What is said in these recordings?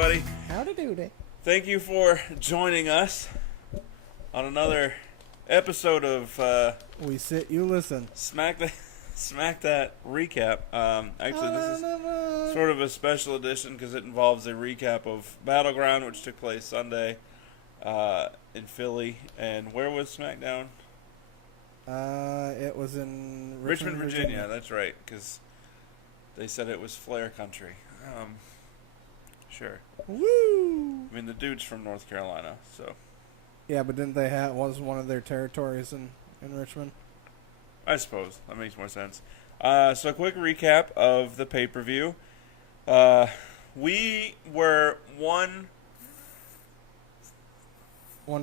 everybody. Howdy doody. Thank you for joining us on another episode of We sit, you listen. Smack That Recap. Actually, this is sort of a special edition because it involves a recap of Battleground, which took place Sunday in Philly. And where was SmackDown? It was in Richmond, Virginia. That's right, because they said it was Flair country. Sure. Woo! I mean, the dude's from North Carolina, so. Yeah, but didn't they have, was one of their territories in Richmond? I suppose. That makes more sense. So a quick recap of the pay-per-view. We were 1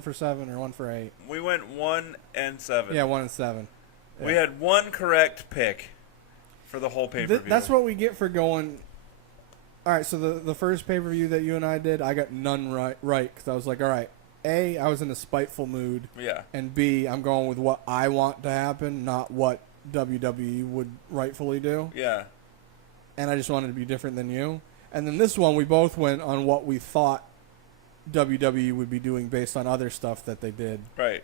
for 7 or 1 for 8? We went 1 and 7. Yeah, 1 and 7. Yeah. We had one correct pick for the whole pay-per-view. That's what we get for going. All right, so the first pay-per-view that you and I did, I got none right because I was like, all right, A, I was in a spiteful mood. Yeah. And B, I'm going with what I want to happen, not what WWE would rightfully do. Yeah. And I just wanted to be different than you. And then this one, we both went on what we thought WWE would be doing based on other stuff that they did. Right.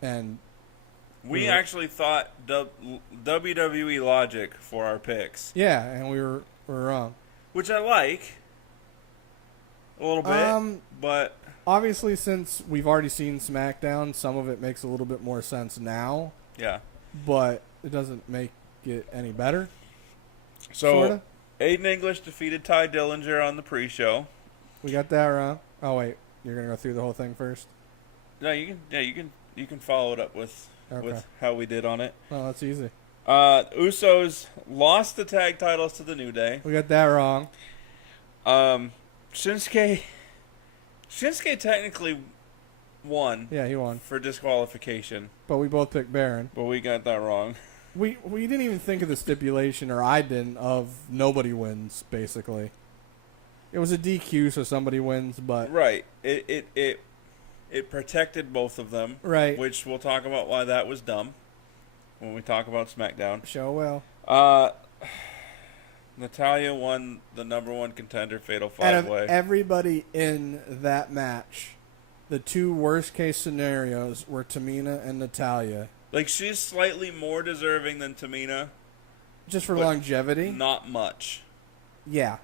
And we actually thought WWE logic for our picks. Yeah, and we were wrong. Which I like a little bit, but obviously since we've already seen SmackDown, some of it makes a little bit more sense now. Yeah. But it doesn't make it any better. So, sorta. Aiden English defeated Ty Dillinger on the pre-show. We got that wrong. Oh wait, you're gonna go through the whole thing first? No, you can. Yeah, you can follow it up with how we did on it. Oh, that's easy. Usos lost the tag titles to the New Day. We got that wrong. Shinsuke technically won. Yeah, he won for disqualification. But we both picked Baron. But we got that wrong. We didn't even think of the stipulation, or I didn't, of nobody wins. Basically, it was a DQ, so somebody wins. But right, it protected both of them. Right, which we'll talk about why that was dumb when we talk about SmackDown. Show well. Natalya won the #1 contender Fatal 5-Way. Out of everybody in that match, the two worst case scenarios were Tamina and Natalya. Like, she's slightly more deserving than Tamina. Just for longevity? Not much. Yeah.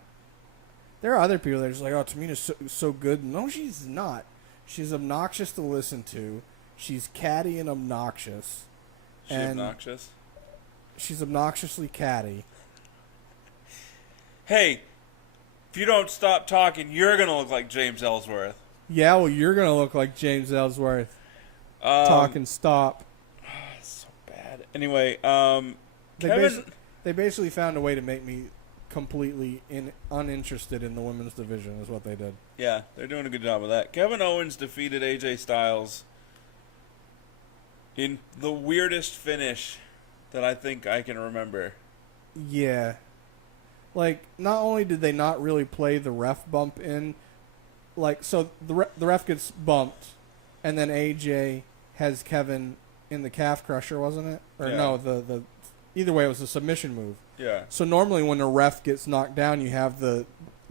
There are other people that are just like, oh, Tamina's so good. No, she's not. She's obnoxious to listen to. She's catty and obnoxious. She's obnoxious? She's obnoxiously catty. Hey, if you don't stop talking, you're going to look like James Ellsworth. Yeah, well, you're going to look like James Ellsworth. Talk and stop. So bad. Anyway, they basically found a way to make me completely uninterested in the women's division is what they did. Yeah, they're doing a good job of that. Kevin Owens defeated AJ Styles in the weirdest finish that I think I can remember. Yeah. Like, not only did they not really play the ref bump in, like, so the ref gets bumped, and then AJ has Kevin in the calf crusher, wasn't it? Or yeah. No, the either way, it was a submission move. Yeah. So normally when a ref gets knocked down, you have the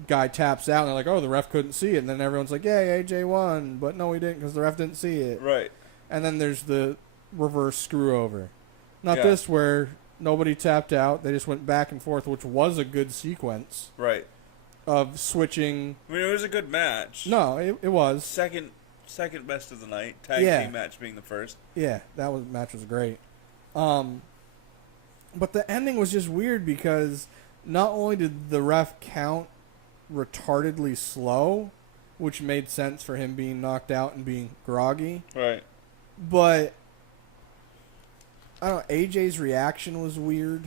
guy taps out, and they're like, oh, the ref couldn't see it. And then everyone's like, yay, AJ won. But no, he didn't because the ref didn't see it. Right. And then there's the reverse screw over. Not this where nobody tapped out. They just went back and forth, which was a good sequence. Right. Of switching. I mean, it was a good match. No, it was. Second best of the night. Tag team match being the first. Yeah, match was great. But the ending was just weird because not only did the ref count retardedly slow, which made sense for him being knocked out and being groggy. Right. But I don't know, AJ's reaction was weird.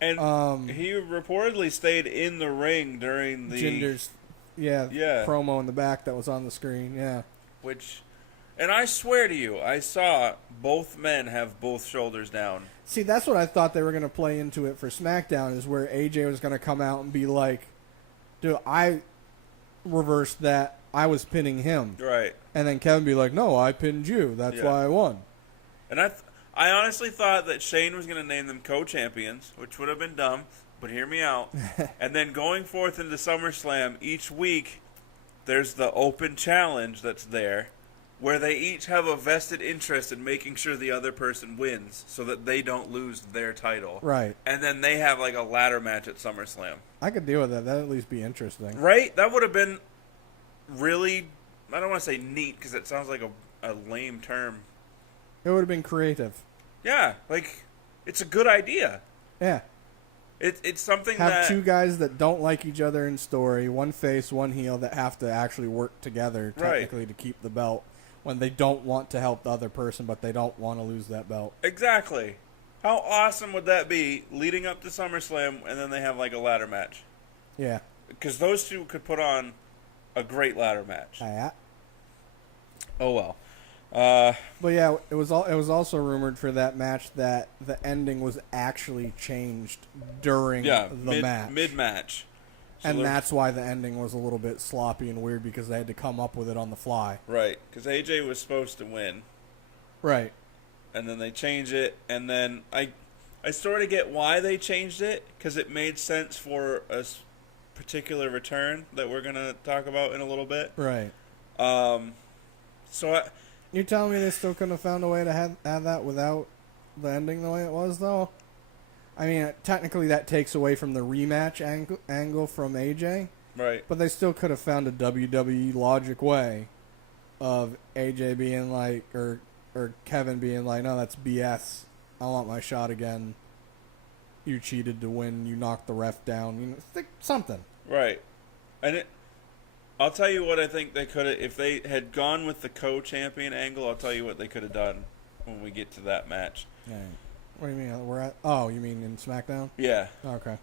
And he reportedly stayed in the ring during the Jinder's promo in the back that was on the screen, and I swear to you, I saw both men have both shoulders down. See, that's what I thought they were going to play into it for SmackDown, is where AJ was going to come out and be like, dude, I reversed that. I was pinning him. Right. And then Kevin be like, no, I pinned you. That's why I won. And I honestly thought that Shane was going to name them co-champions, which would have been dumb. but hear me out. And then going forth into SummerSlam, each week there's the open challenge that's there, where they each have a vested interest in making sure the other person wins so that they don't lose their title. Right. And then they have like a ladder match at SummerSlam. I could deal with that. That'd at least be interesting. Right? That would have been really, I don't want to say neat because it sounds like a lame term. It would have been creative. Yeah, like, it's a good idea. Yeah. It's something have two guys that don't like each other in story, one face, one heel, that have to actually work together technically to keep the belt when they don't want to help the other person, but they don't want to lose that belt. Exactly. How awesome would that be leading up to SummerSlam and then they have like a ladder match? Yeah. Because those two could put on a great ladder match. Yeah. Oh well. But yeah, it was also rumored for that match that the ending was actually changed during the match. Mid-match. So and that's why the ending was a little bit sloppy and weird because they had to come up with it on the fly. Right, because AJ was supposed to win. Right. And then they changed it, and then I sort of get why they changed it, because it made sense for a particular return that we're going to talk about in a little bit. Right. So you're telling me they still couldn't have found a way to have that without the ending the way it was, though? I mean, technically that takes away from the rematch angle from AJ. Right. But they still could have found a WWE logic way of AJ being like, or Kevin being like, no, that's BS. I want my shot again. You cheated to win. You knocked the ref down. You know, something. Right. And I'll tell you what I think they could have, if they had gone with the co-champion angle, I'll tell you what they could have done when we get to that match. Right. What do you mean? We're at? Oh, you mean in SmackDown? Yeah. Okay.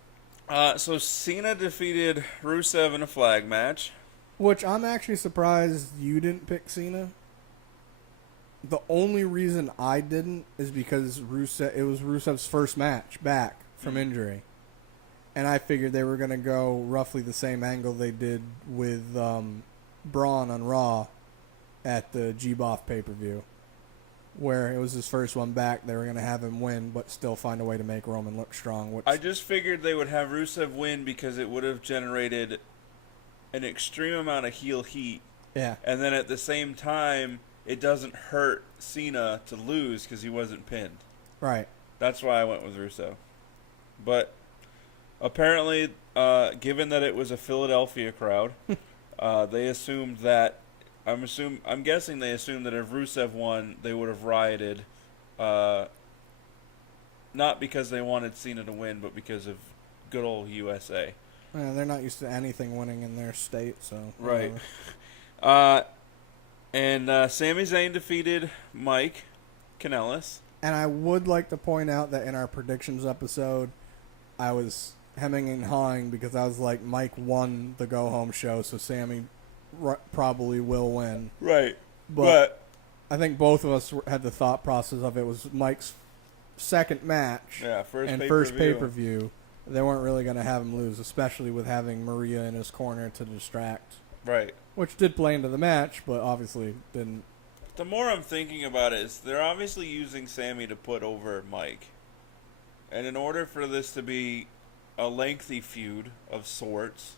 So Cena defeated Rusev in a flag match. Which I'm actually surprised you didn't pick Cena. The only reason I didn't is because it was Rusev's first match back from injury. And I figured they were going to go roughly the same angle they did with Braun on Raw at the G-Boff pay-per-view. Where it was his first one back, they were going to have him win, but still find a way to make Roman look strong. Which I just figured they would have Rusev win because it would have generated an extreme amount of heel heat. Yeah. And then at the same time, it doesn't hurt Cena to lose because he wasn't pinned. Right. That's why I went with Rusev. But apparently, given that it was a Philadelphia crowd, they assumed that. I'm guessing they assumed that if Rusev won, they would have rioted. Not because they wanted Cena to win, but because of good old USA. Yeah, they're not used to anything winning in their state, so right. And Sami Zayn defeated Mike Kanellis. And I would like to point out that in our predictions episode, I was hemming and hawing because I was like, Mike won the go-home show, so Sammy probably will win. Right. But I think both of us had the thought process of it was Mike's second match first pay-per-view. They weren't really going to have him lose, especially with having Maria in his corner to distract. Right. Which did play into the match, but obviously didn't. The more I'm thinking about it, is they're obviously using Sammy to put over Mike. And in order for this to be a lengthy feud of sorts,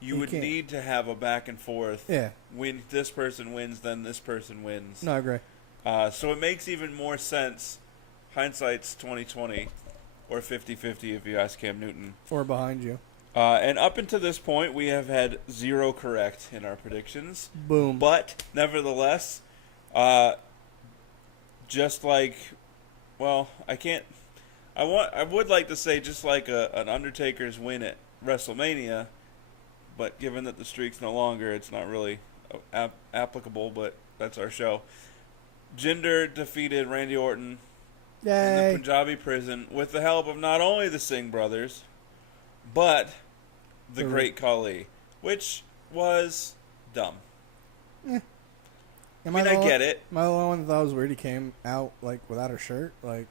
you would need to have a back and forth. Yeah. When this person wins, then this person wins. No, I agree. So it makes even more sense. Hindsight's 20/20, or 50/50 if you ask Cam Newton. Or behind you. And up until this point, we have had 0 correct in our predictions. Boom. But nevertheless, just like, well, I would like to say just like an Undertaker's win at WrestleMania. But given that the streak's no longer, it's not really applicable, but that's our show. Jinder defeated Randy Orton in the Punjabi prison with the help of not only the Singh brothers, but the Great Khali, which was dumb. I get it. My only one that thought was weird, he came out like without a shirt. Like,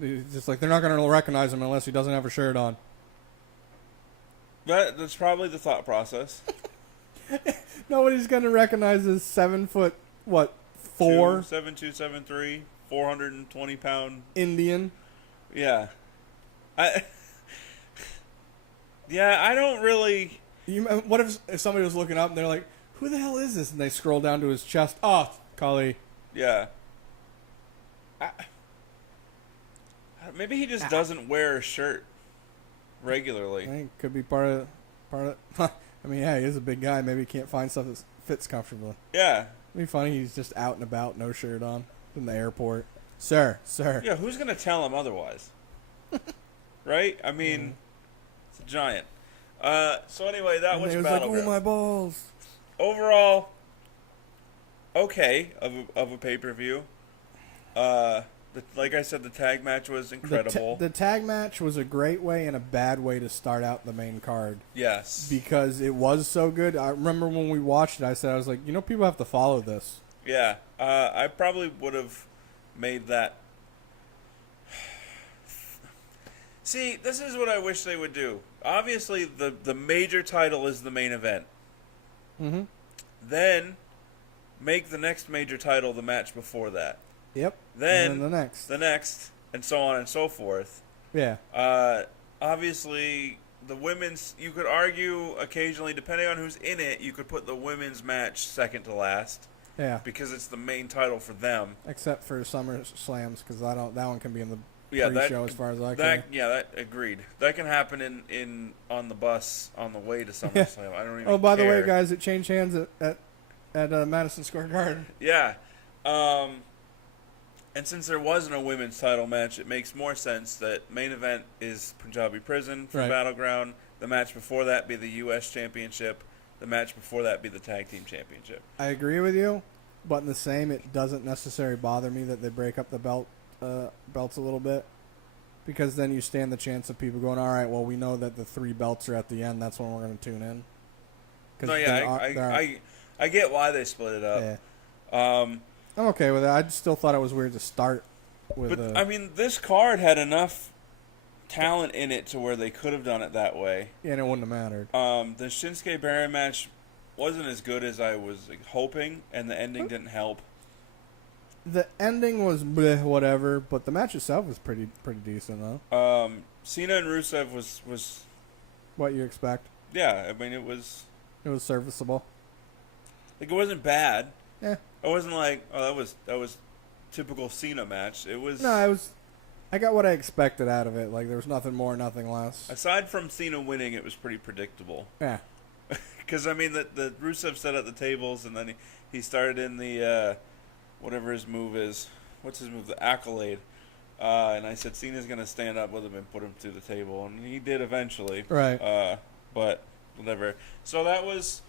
just like they're not going to recognize him unless he doesn't have a shirt on. But that's probably the thought process. Nobody's going to recognize his 7 foot, 4? 7'2", 7'3", 420 pound Indian. Yeah. Yeah, I don't really. What if somebody was looking up and they're like, "Who the hell is this?" And they scroll down to his chest. Oh, Kali. Yeah. Maybe he just doesn't wear a shirt regularly. I think could be part of. I mean, yeah, he is a big guy. Maybe he can't find stuff that fits comfortably. Yeah. It'd be funny. He's just out and about, no shirt on, in the airport. Sir. Yeah, who's gonna tell him otherwise? Right? I mean, it's a giant. So anyway, that was Battleground. Like, oh my balls. Overall, okay of a pay-per-view. Like I said, the tag match was incredible. The tag match was a great way and a bad way to start out the main card. Yes. Because it was so good. I remember when we watched it, I was like, people have to follow this. Yeah. I probably would have made that. See, this is what I wish they would do. Obviously, the major title is the main event. Mm-hmm. Then, make the next major title the match before that. Yep. Then and then the next, and so on and so forth. Yeah. Obviously, the women's, you could argue occasionally, depending on who's in it, you could put the women's match second to last. Yeah. Because it's the main title for them. Except for Summer Slams, because that one can be in the Yeah, pre-show as far as I can. That agreed. That can happen in on the bus on the way to SummerSlam. I don't even. Oh, by the way, care. guys, it changed hands at Madison Square Garden. Yeah, and since there wasn't a women's title match, it makes more sense that main event is Punjabi Prison for Right. Battleground. The match before that be the U.S. Championship. The match before that be the Tag Team Championship. I agree with you, but in the same, it doesn't necessarily bother me that they break up the belts a little bit, because then you stand the chance of people going, all right, well, we know that the 3 belts are at the end. That's when we're going to tune in. No, yeah, I get why they split it up. Yeah. I'm okay with it. I just still thought it was weird to start with. But I mean, this card had enough talent in it to where they could have done it that way. Yeah, and it wouldn't have mattered. The Shinsuke Baron match wasn't as good as I was hoping, and the ending didn't help. The ending was bleh, whatever, but the match itself was pretty decent though. Cena and Rusev was what you expect. Yeah, I mean it was serviceable. Like it wasn't bad. Yeah. It wasn't like that was typical Cena match. It was I got what I expected out of it. Like there was nothing more, nothing less. Aside from Cena winning, it was pretty predictable. Yeah. Because I mean the Rusev set up the tables and then he started in the whatever his move is. What's his move? The Accolade. And I said Cena's going to stand up with him and put him through the table. And he did eventually. Right. But whatever. So that was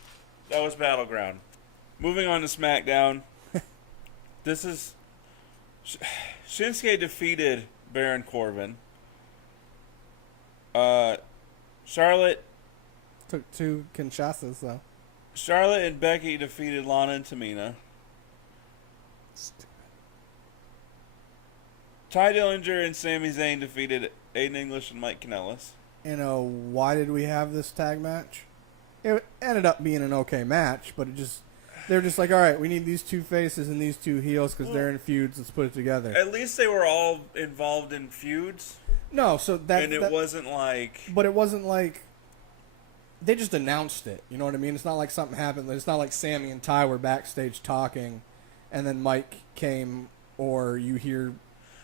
Battleground. Moving on to SmackDown. This is... Shinsuke defeated Baron Corbin. Charlotte... Took 2 Kinshasas, though. Charlotte and Becky defeated Lana and Tamina. Stupid. Ty Dillinger and Sami Zayn defeated Aiden English and Mike Kanellis. Why did we have this tag match? It ended up being an okay match, but they're just like, all right, we need these 2 faces and these 2 heels because they're in feuds. Let's put it together. At least they were all involved in feuds. No, so that... And it wasn't like... But it wasn't like... They just announced it. You know what I mean? It's not like something happened. It's not like Sammy and Ty were backstage talking and then Mike came or you hear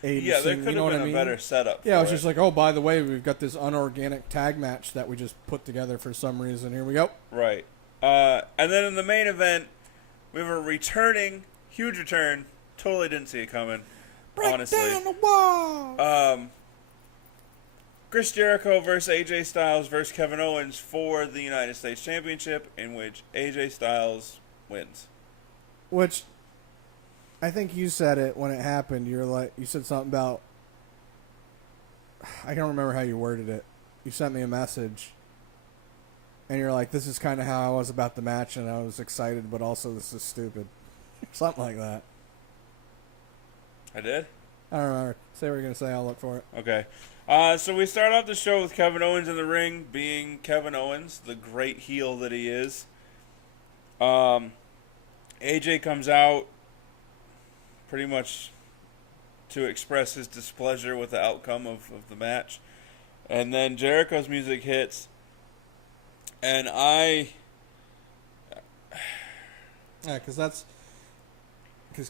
Aiden Yeah, there sing, could you know have what been I mean? a better setup. Yeah, it was just like, oh, by the way, we've got this unorganic tag match that we just put together for some reason. Here we go. Right. And then in the main event, we have a returning, huge return. Totally didn't see it coming, honestly. Break down the wall! Chris Jericho versus AJ Styles versus Kevin Owens for the United States Championship, in which AJ Styles wins. Which, I think you said it when it happened. You said something about, I can't remember how you worded it. You sent me a message, and you're like, this is kind of how I was about the match, and I was excited, but also this is stupid. Something like that. I did? I don't remember. Say what you're going to say. I'll look for it. Okay. So we start off the show with Kevin Owens in the ring, being Kevin Owens, the great heel that he is. AJ comes out pretty much to express his displeasure with the outcome of the match. And then Jericho's music hits, And Yeah, because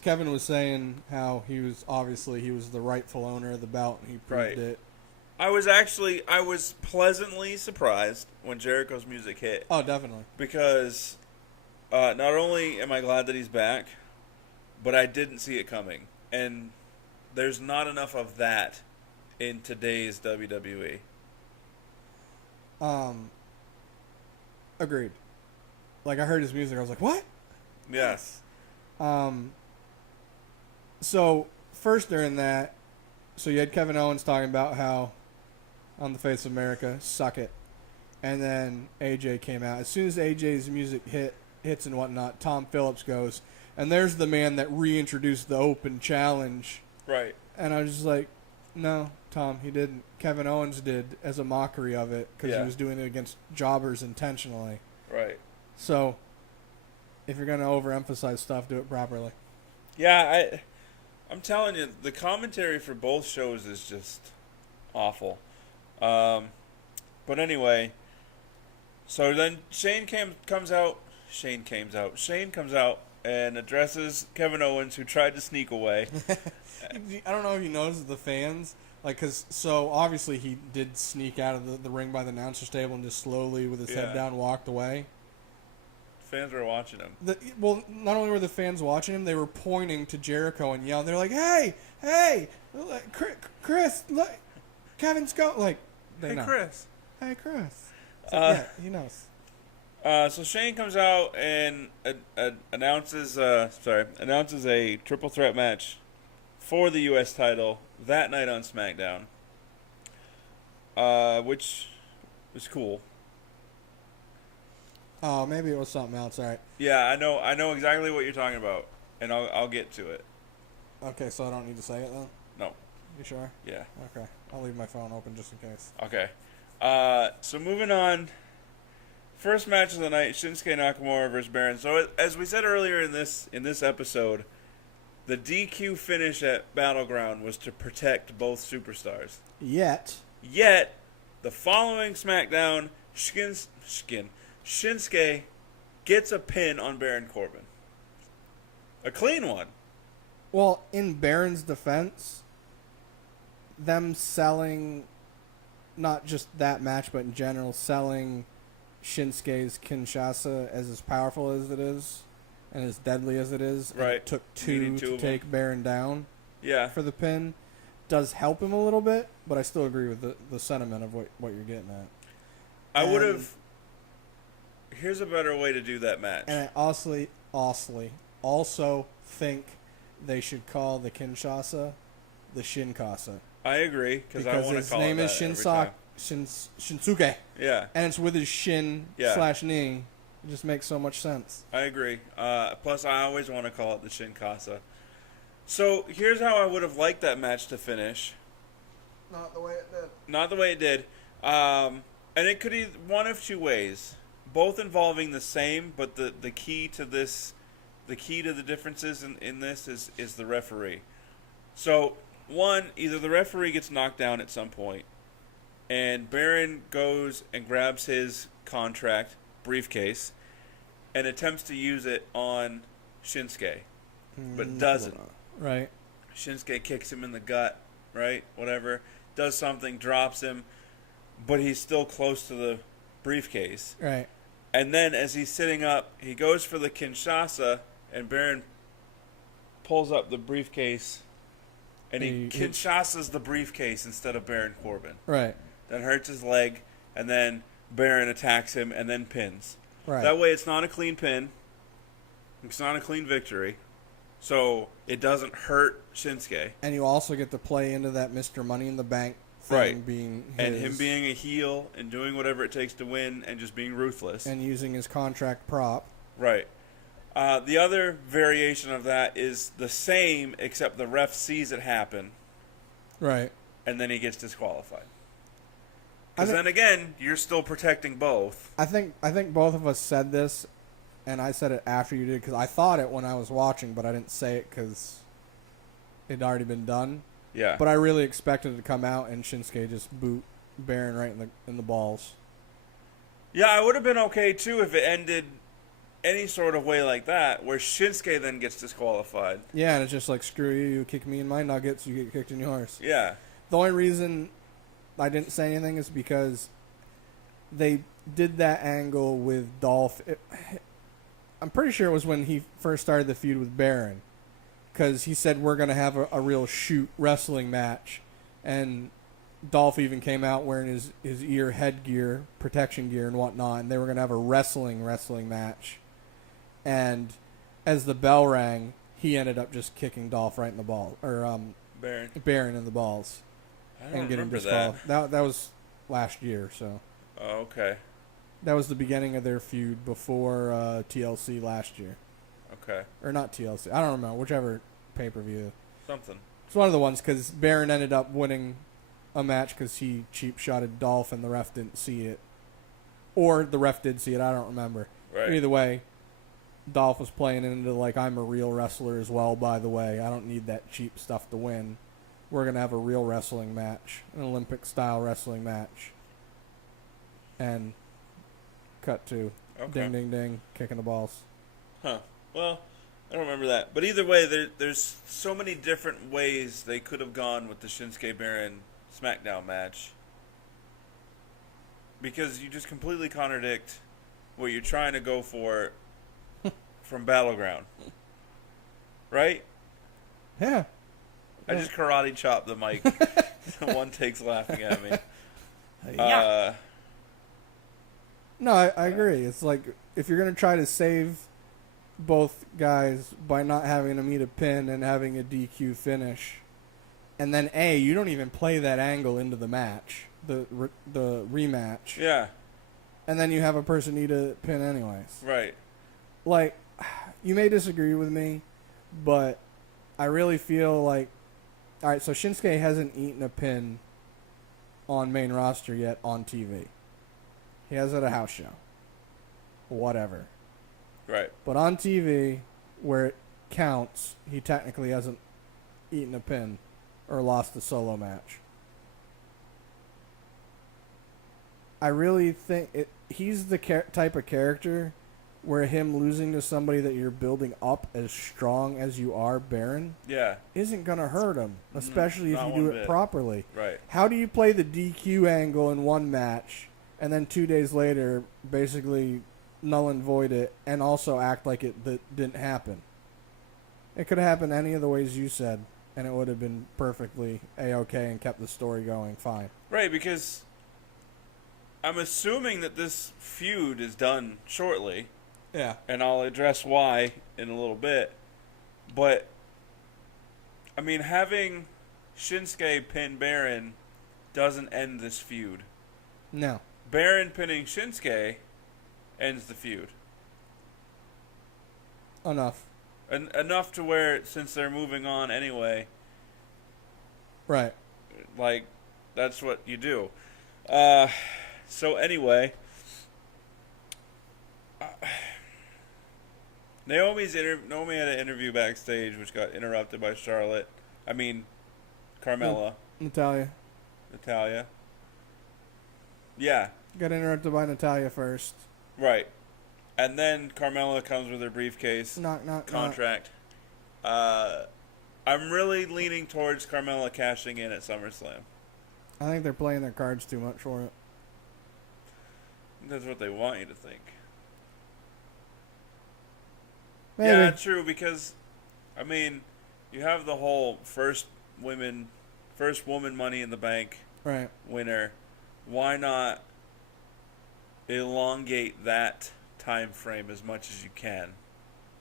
Kevin was saying how he was the rightful owner of the belt, and he proved Right. it. I was pleasantly surprised when Jericho's music hit. Oh, definitely. Because not only am I glad that he's back, but I didn't see it coming. And there's not enough of that in today's WWE. Agreed. Like, I heard his music, I was like, what? Yes. So, first during that, so you had Kevin Owens talking about how on the face of America, suck it. And then AJ came out. As soon as AJ's music hits and whatnot, Tom Phillips goes, and there's the man that reintroduced the open challenge. Right. And I was just like, no, Tom, he didn't. Kevin Owens did as a mockery of it because Yeah. he was doing it against jobbers intentionally. Right. So, if you're going to overemphasize stuff, do it properly. Yeah, I'm telling you, the commentary for both shows is just awful. But anyway, so then Shane comes out and addresses Kevin Owens, who tried to sneak away. I don't know if you noticed the fans, so obviously he did sneak out of the ring by the announcer's table and just slowly, with his head down, walked away. Fans were watching him. Not only were the fans watching him, they were pointing to Jericho and yelling. They're like, hey, Chris, look, Kevin's go. Like, they know. Chris. Hey, Chris. Yeah, he knows. So Shane comes out and announces a triple threat match for the U.S. title that night on SmackDown, which was cool. Oh, maybe it was something else. All right. Yeah, I know exactly what you're talking about, and I'll get to it. Okay, so I don't need to say it then? No. You sure? Yeah. Okay. I'll leave my phone open just in case. Okay. So moving on. First match of the night: Shinsuke Nakamura versus Baron. So as we said earlier in this episode, the DQ finish at Battleground was to protect both superstars. Yet, the following SmackDown, Shinsuke gets a pin on Baron Corbin. A clean one. well, in Baron's defense, them selling, not just that match, but in general, selling Shinsuke's Kinshasa as powerful as it is and as deadly as it is, and Right. it took Needing two two to of take Baron down Yeah. for the pin, does help him a little bit, but I still agree with the sentiment of what you're getting at. I would And- have. Here's a better way to do that match. And I also think they should call the Kinshasa the Shinkasa. I agree because I want to his call name it is that every time. Shinsuke, Yeah, and it's with his shin Yeah. / knee. It just makes so much sense. I agree. Plus, I always want to call it the Shinkasa. So here's how I would have liked that match to finish. Not the way it did. Not the way it did. And it could either one of two ways, both involving the same, but the key to the differences in this is the referee. So one, either the referee gets knocked down at some point, and Baron goes and grabs his contract briefcase and attempts to use it on Shinsuke, but doesn't. Right. Shinsuke kicks him in the gut, right? Whatever. Does something, drops him, but he's still close to the briefcase. Right. And then as he's sitting up, he goes for the Kinshasa, and Baron pulls up the briefcase, and he Kinshasas the briefcase instead of Baron Corbin. Right. That hurts his leg, and then Baron attacks him and then pins. Right. That way it's not a clean pin. It's not a clean victory. So it doesn't hurt Shinsuke. And you also get to play into that Mr. Money in the Bank thing Right. being his, And him being a heel and doing whatever it takes to win and just being ruthless. and using his contract prop. Right. The other variation of that is the same, except the ref sees it happen, Right. and then he gets disqualified. I Because thi- then again, you're still protecting both. I think both of us said this, and I said it after you did because I thought it when I was watching, but I didn't say it because it'd already been done. Yeah. But I really expected it to come out and Shinsuke just boot Baron right in the balls. Yeah, I would have been okay too if it ended any sort of way like that, where Shinsuke then gets disqualified. Yeah, and it's just like, screw you, you kick me in my nuggets, you get kicked in yours. Yeah. The only reason I didn't say anything is because they did that angle with Dolph. I'm pretty sure it was when he first started the feud with Baron, because he said we're going to have a real shoot wrestling match, and Dolph even came out wearing his ear headgear, protection gear and whatnot, and they were going to have a wrestling match. And as the bell rang, he ended up just kicking Dolph right in the ball, or Baron in the balls, I don't and getting remember disqualified. That was last year, so. Oh, okay. That was the beginning of their feud before TLC last year. Okay. Or not TLC. I don't remember. Whichever pay-per-view. Something. It's one of the ones because Baron ended up winning a match because he cheap-shotted Dolph and the ref didn't see it. Or the ref did see it. I don't remember. Right. Either way, Dolph was playing into like, I'm a real wrestler as well, by the way. I don't need that cheap stuff to win. We're going to have a real wrestling match. An Olympic-style wrestling match. And cut to ding, ding, ding, kicking the balls. Huh. Well, I don't remember that. But either way, there's so many different ways they could have gone with the Shinsuke Baron SmackDown match. Because you just completely contradict what you're trying to go for from Battleground. Right? Yeah. I just karate chopped the mic. One take's laughing at me. Yeah. No, I agree. It's like, if you're going to try to save both guys by not having them eat a pin and having a DQ finish, and then you don't even play that angle into the match, the rematch. Yeah. And then you have a person eat a pin anyways. Right. Like, you may disagree with me, but I really feel like, all right, so Shinsuke hasn't eaten a pin on main roster yet on TV. He has at a house show. Whatever. Right. But on TV, where it counts, he technically hasn't eaten a pin or lost a solo match. I really think he's the type of character where him losing to somebody that you're building up as strong as you are, Baron, isn't going to hurt him, especially if you do it properly. Right. How do you play the DQ angle in one match and then 2 days later basically null and void it and also act like it didn't happen? It could have happened any of the ways you said, and it would have been perfectly A-okay and kept the story going fine. Right, because I'm assuming that this feud is done shortly. Yeah. And I'll address why in a little bit. But, I mean, having Shinsuke pin Baron doesn't end this feud. No. Baron pinning Shinsuke ends the feud. Enough. Enough to where, since they're moving on anyway, right, like, that's what you do. So anyway, Naomi had an interview backstage, which got interrupted by Charlotte. I mean, Carmella. Natalya. Yeah. Got interrupted by Natalya first. Right. And then Carmella comes with her briefcase. Contract. I'm really leaning towards Carmella cashing in at SummerSlam. I think they're playing their cards too much for it. That's what they want you to think. Maybe. Yeah, true, because, I mean, you have the whole first woman Money in the Bank winner. Why not elongate that time frame as much as you can?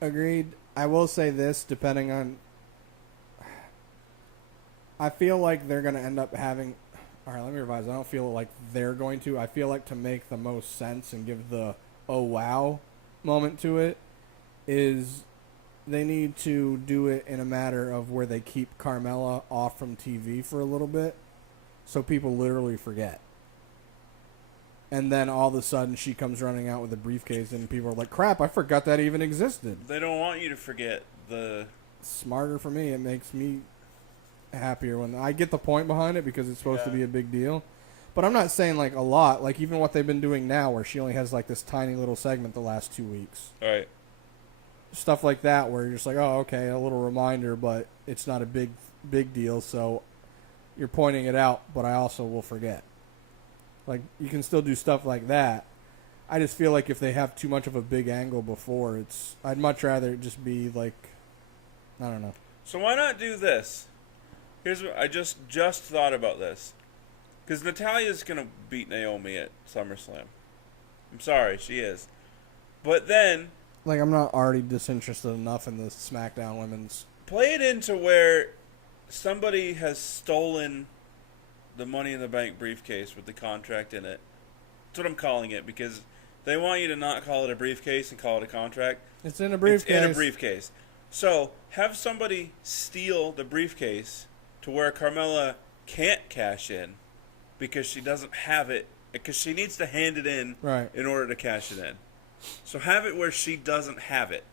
Agreed. I will say this, depending on... I feel like they're going to end up having... All right, let me revise. I don't feel like they're going to. I feel like to make the most sense and give the oh wow moment to it is they need to do it in a matter of where they keep Carmella off from TV for a little bit so people literally forget. And then all of a sudden she comes running out with a briefcase and people are like, crap, I forgot that even existed. They don't want you to forget the... Smarter for me. It makes me happier when I get the point behind it because it's supposed to be a big deal. But I'm not saying like a lot. Like even what they've been doing now, where she only has like this tiny little segment the last 2 weeks. All right. Stuff like that, where you're just like, oh, okay, a little reminder, but it's not a big deal. So you're pointing it out, but I also will forget. Like you can still do stuff like that. I just feel like if they have too much of a big angle before, I'd much rather it just be like, I don't know. So why not do this? Here's what I just thought about this. Because Natalya's going to beat Naomi at SummerSlam. I'm sorry, she is. But then... Like, I'm not already disinterested enough in the SmackDown women's... Play it into where somebody has stolen the Money in the Bank briefcase with the contract in it. That's what I'm calling it, because they want you to not call it a briefcase and call it a contract. It's in a briefcase. It's in a briefcase. So, have somebody steal the briefcase to where Carmella can't cash in because she doesn't have it, because she needs to hand it in in order to cash it in. So have it where she doesn't have it,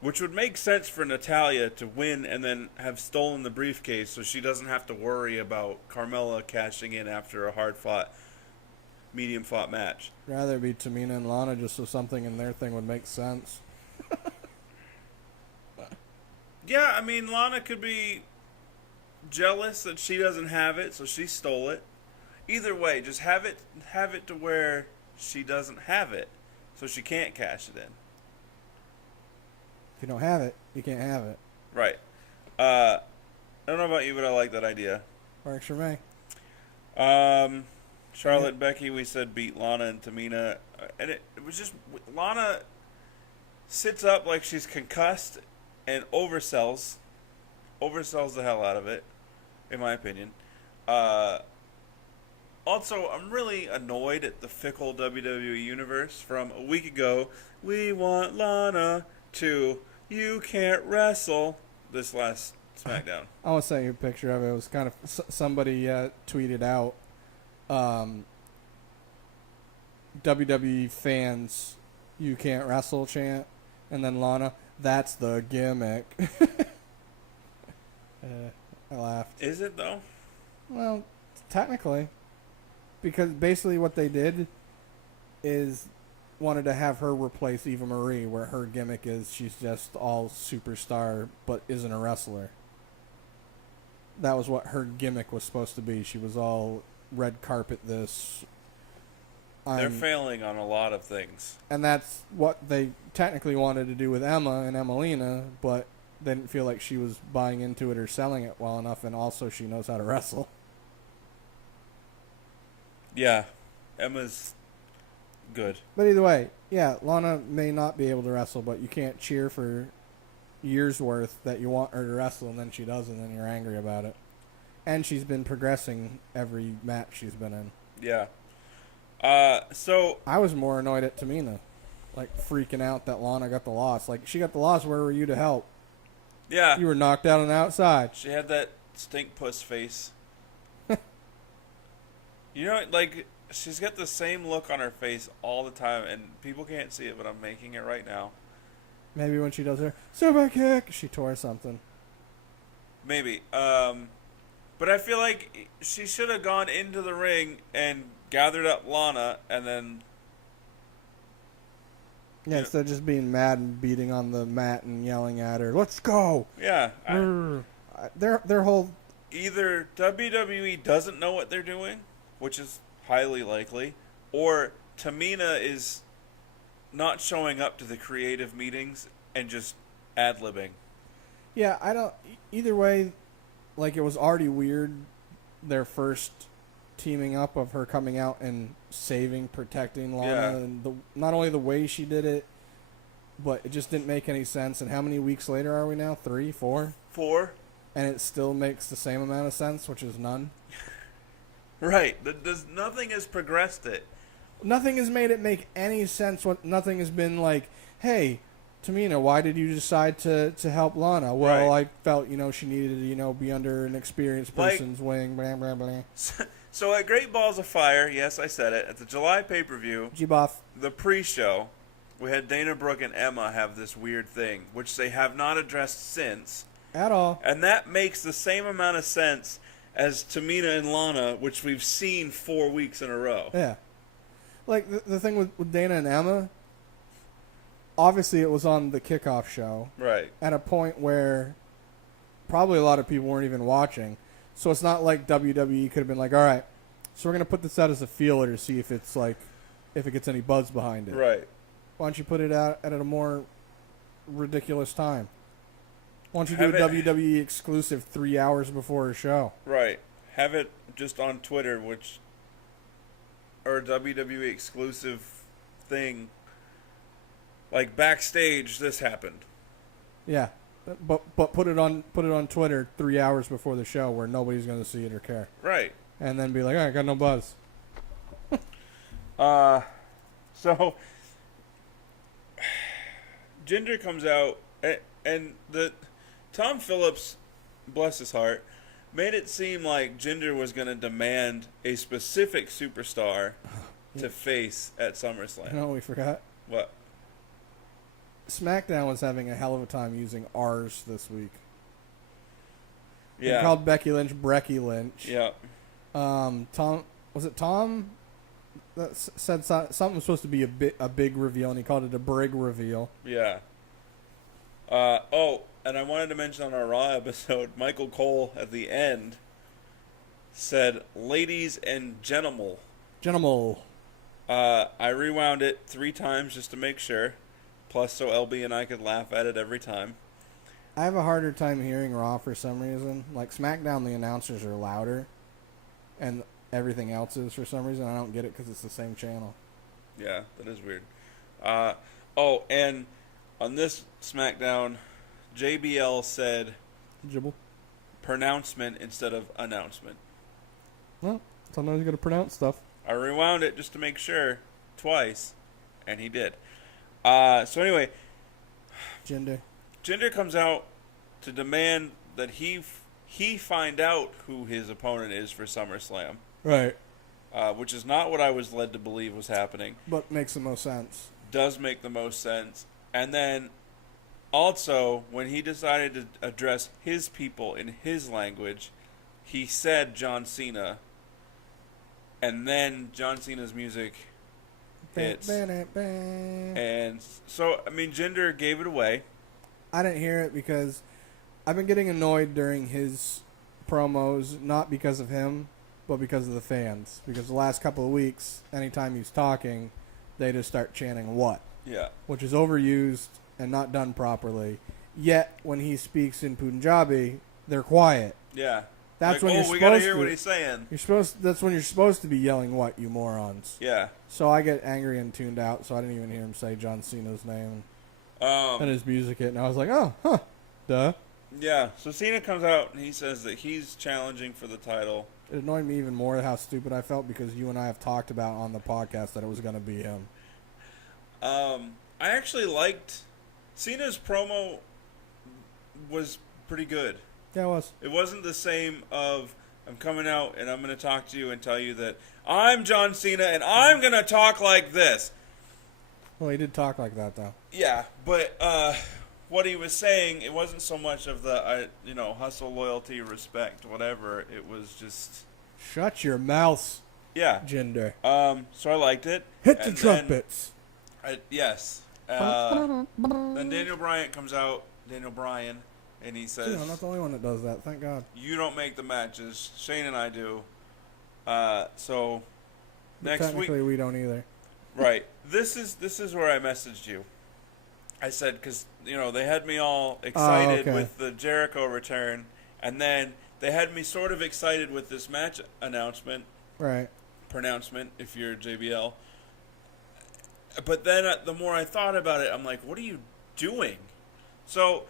which would make sense for Natalya to win and then have stolen the briefcase so she doesn't have to worry about Carmella cashing in after a hard-fought, medium-fought match. Rather be Tamina and Lana just so something in their thing would make sense. Yeah, I mean, Lana could be jealous that she doesn't have it, so she stole it. Either way, just have it to where she doesn't have it, so she can't cash it in. If you don't have it, you can't have it. Right. I don't know about you, but I like that idea. Works for me. Charlotte and Becky, we said beat Lana and Tamina, and it was just Lana sits up like she's concussed and oversells the hell out of it, in my opinion. Also, I'm really annoyed at the fickle WWE universe from a week ago. We want Lana to you can't wrestle this last SmackDown. I want to send you a picture of it. It was kind of somebody tweeted out WWE fans you can't wrestle chant, and then Lana, that's the gimmick. I laughed. Is it though? Well, technically. Because basically what they did is wanted to have her replace Eva Marie, where her gimmick is she's just all superstar but isn't a wrestler. That was what her gimmick was supposed to be. She was all red carpet this. They're failing on a lot of things. And that's what they technically wanted to do with Emma and Emelina, but they didn't feel like she was buying into it or selling it well enough, and also she knows how to wrestle. Yeah, Emma's good. But either way, yeah, Lana may not be able to wrestle, but you can't cheer for years worth that you want her to wrestle and then she doesn't, and then you're angry about it. And she's been progressing every match she's been in. Yeah. So I was more annoyed at Tamina, like freaking out that Lana got the loss. Like, she got the loss, where were you to help? Yeah. You were knocked out on the outside. She had that stink puss face. You know, like, she's got the same look on her face all the time, and people can't see it, but I'm making it right now. Maybe when she does her super kick, she tore something. Maybe. But I feel like she should have gone into the ring and gathered up Lana, and then... Yeah, instead of just being mad and beating on the mat and yelling at her, let's go! Yeah. Their whole... Either WWE doesn't know what they're doing, which is highly likely, or Tamina is not showing up to the creative meetings and just ad-libbing. Yeah, I don't... Either way, like, it was already weird, their first teaming up of her coming out and saving, protecting Lana. Yeah. And not only the way she did it, but it just didn't make any sense. And how many weeks later are we now? 3, 4? 4. And it still makes the same amount of sense, which is none. Right. Nothing has progressed it. Nothing has made it make any sense. Nothing has been like, hey, Tamina, why did you decide to help Lana? Well, Right. I felt, she needed to, be under an experienced person's wing, blah, blah, blah. So at Great Balls of Fire, yes, I said it, at the July pay-per-view, G-Buff. the pre-show, we had Dana Brooke and Emma have this weird thing, which they have not addressed since. At all. And that makes the same amount of sense as Tamina and Lana, which we've seen 4 weeks in a row. Yeah. Like, the thing with Dana and Emma, obviously it was on the kickoff show. Right. At a point where probably a lot of people weren't even watching. So it's not like WWE could have been like, all right, so we're going to put this out as a feeler to see if it's like, if it gets any buzz behind it. Right. Why don't you put it out at a more ridiculous time? Why don't you do a WWE exclusive 3 hours before a show? Right. Have it just on Twitter, or a WWE exclusive thing. Like backstage, this happened. Yeah, but put it on Twitter 3 hours before the show where nobody's going to see it or care. Right. And then be like, I got no buzz. So Jinder comes out, and Tom Phillips, bless his heart, made it seem like Jinder was going to demand a specific superstar to face at SummerSlam. You know what we forgot? What? SmackDown was having a hell of a time using R's this week. Yeah. They called Becky Lynch Brecky Lynch. Yeah. Was it Tom that said something was supposed to be a big reveal, and he called it a brig reveal? Yeah. And I wanted to mention on our Raw episode, Michael Cole at the end said, "Ladies and gentlemen." Gentlemen. I rewound it 3 times just to make sure, plus so LB and I could laugh at it every time. I have a harder time hearing Raw for some reason. Like SmackDown, the announcers are louder, and everything else is for some reason. I don't get it because it's the same channel. Yeah, that is weird. And on this SmackDown, JBL said Jibble. pronouncement instead of announcement. Well, sometimes you got to pronounce stuff. I rewound it just to make sure twice, and he did. So anyway, Jinder comes out to demand that he find out who his opponent is for SummerSlam. Right. Which is not what I was led to believe was happening. But makes the most sense. Does make the most sense. And then also, when he decided to address his people in his language, he said John Cena. And then John Cena's music hits. And so, I mean, Jinder gave it away. I didn't hear it because I've been getting annoyed during his promos, not because of him, but because of the fans. Because the last couple of weeks, anytime he's talking, they just start chanting "what?" Yeah. Which is overused and not done properly. Yet, when he speaks in Punjabi, they're quiet. Yeah. That's when you're we supposed gotta hear to. what he's saying. That's when you're supposed to be yelling "what, you morons." Yeah. So I get angry and tuned out, so I didn't even hear him say John Cena's name and his music hit, and I was like, oh, huh, duh. Yeah. So Cena comes out and he says that he's challenging for the title. It annoyed me even more how stupid I felt because you and I have talked about on the podcast that it was going to be him. I actually liked Cena's promo was pretty good. Yeah, it was. It wasn't the same of I'm coming out and I'm going to talk to you and tell you that I'm John Cena and I'm going to talk like this. Well, he did talk like that, though. Yeah, but what he was saying, it wasn't so much of the, hustle, loyalty, respect, whatever. It was just... Shut your mouth, yeah. Jinder. So I liked it. Hit the trumpets. Yes. Then Daniel Bryan comes out, and he says... I'm not the only one that does that, thank God. You don't make the matches. Shane and I do. So, But next week... technically, we don't either. Right. This is where I messaged you. I said, because, they had me all excited with the Jericho return, and then they had me sort of excited with this match announcement. Right. Pronouncement, if you're JBL. But then the more I thought about it, I'm like, what are you doing? So,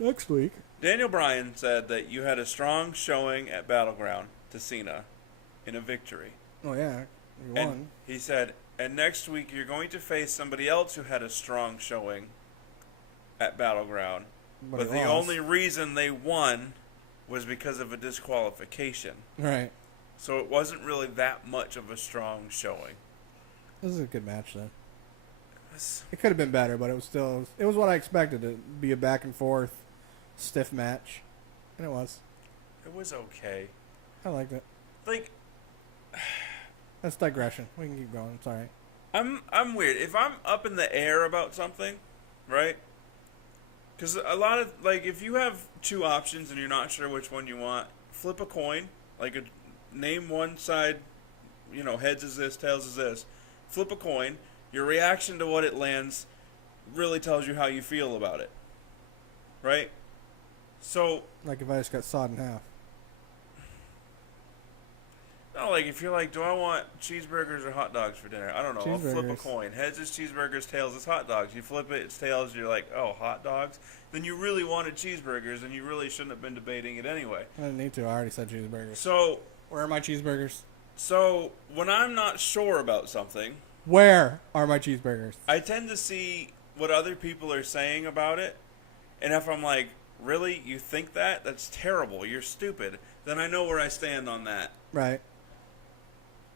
next week, Daniel Bryan said that you had a strong showing at Battleground to Cena in a victory. Oh, yeah. You And won. he said, and next week you're going to face somebody else who had a strong showing at Battleground. But the only reason they won was because of a disqualification. Right. So it wasn't really that much of a strong showing. This is a good match, though. It could have been better, but it was what I expected. It be a back and forth, stiff match. And it was. It was okay. I liked it. Like, That's digression. We can keep going. It's all right. I'm weird. If I'm up in the air about something, right? Because a lot of, like, if you have two options and you're not sure which one you want, flip a coin. Like, name one side, heads is this, tails is this. Flip a coin. Your reaction to what it lands really tells you how you feel about it. Right? So, Like if I just got sawed in half. no, like, if you're like, do I want cheeseburgers or hot dogs for dinner? I don't know. I'll flip a Cheeseburgers. coin. Heads is cheeseburgers, tails is hot dogs. You flip it, it's tails, you're like, oh, hot dogs? Then you really wanted cheeseburgers, and you really shouldn't have been debating it anyway. I didn't need to. I already said cheeseburgers. So, Where are my cheeseburgers? when I'm not sure about something, Where are my cheeseburgers? I tend to see what other people are saying about it, and if I'm like, really? You think that? That's terrible. You're stupid. Then I know where I stand on that. Right.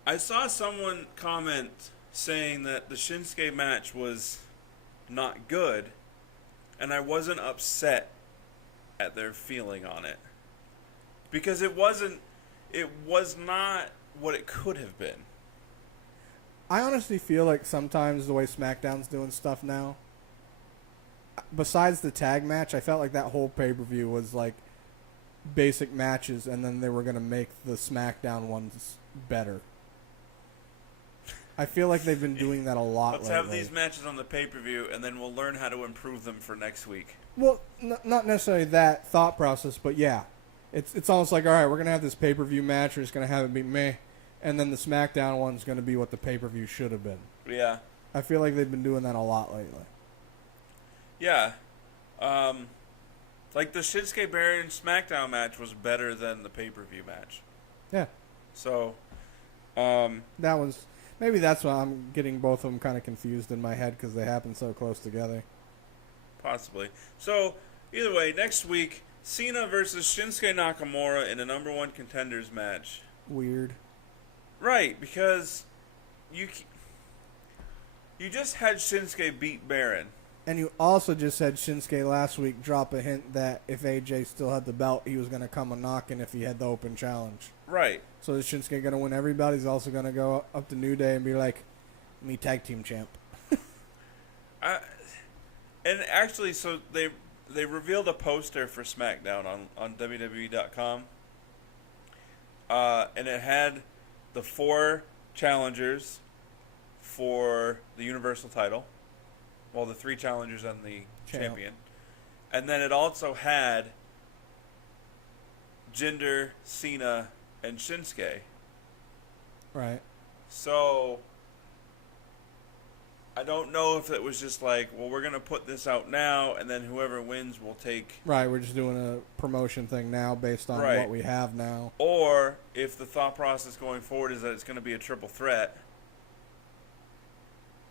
I saw someone comment saying that the Shinsuke match was not good, and I wasn't upset at their feeling on it. Because it was not what it could have been. I honestly feel like sometimes the way SmackDown's doing stuff now, besides the tag match, I felt like that whole pay-per-view was like basic matches, and then they were going to make the SmackDown ones better. I feel like they've been doing that a lot Let's lately. have these matches on the pay-per-view, and then we'll learn how to improve them for next week. Well, not necessarily that thought process, but yeah. It's almost like, all right, we're going to have this pay-per-view match, we're just going to have it be meh, and then the SmackDown one's going to be what the pay-per-view should have been. Yeah. I feel like they've been doing that a lot lately. Yeah. Like the Shinsuke Baron SmackDown match was better than the pay-per-view match. Yeah. So, That was... Maybe that's why I'm getting both of them kind of confused in my head, because they happen so close together. possibly. So, either way, next week, Cena versus Shinsuke Nakamura in a number one contenders match. Weird. Right, because you just had Shinsuke beat Baron. And you also just had Shinsuke last week drop a hint that if AJ still had the belt, he was going to come a knocking if he had the open challenge. Right. So is Shinsuke going to win everybody? He's also going to go up to New Day and be like, me tag team champ. And actually, so they revealed a poster for SmackDown on WWE.com. And it had the 4 challengers for the Universal title. Well, the 3 challengers and the champion. And then it also had Jinder, Cena, and Shinsuke. Right. So, I don't know if it was just like, well, we're going to put this out now, and then whoever wins will take... Right, we're just doing a promotion thing now based on Right. what we have now. Or if the thought process going forward is that it's going to be a triple threat.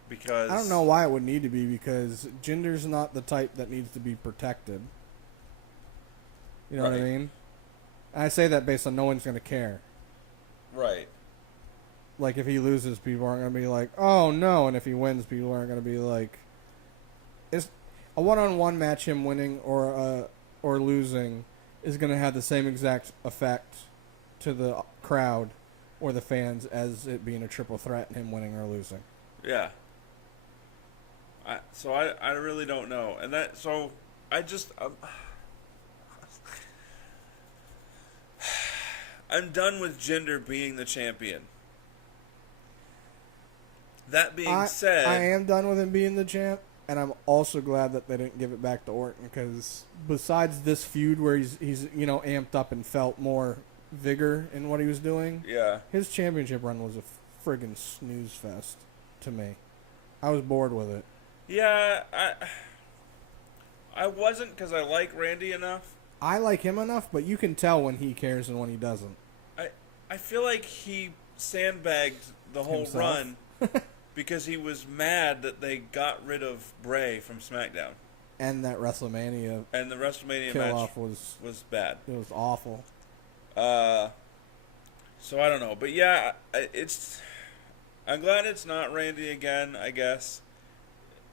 Because... I don't know why it would need to be, because Jinder's not the type that needs to be protected. You know what I Right. mean? I say that based on no one's going to care. Right. Like, if he loses, people aren't going to be like, oh, no. And if he wins, people aren't going to be like... It's a one-on-one match, him winning or losing, is going to have the same exact effect to the crowd or the fans as it being a triple threat and him winning or losing. Yeah. I really don't know. And that... So, I just... I'm done with Jinder being the champion. That being said... I am done with him being the champ, and I'm also glad that they didn't give it back to Orton, because besides this feud where he's amped up and felt more vigor in what he was doing, Yeah. his championship run was a friggin' snooze fest to me. I was bored with it. Yeah, I wasn't, because I like Randy enough. I like him enough, but you can tell when he cares and when he doesn't. I feel like he sandbagged the whole Himself? run because he was mad that they got rid of Bray from SmackDown. And that WrestleMania And the WrestleMania kill match off was bad. it was awful. So I don't know. But yeah, I'm glad it's not Randy again, I guess.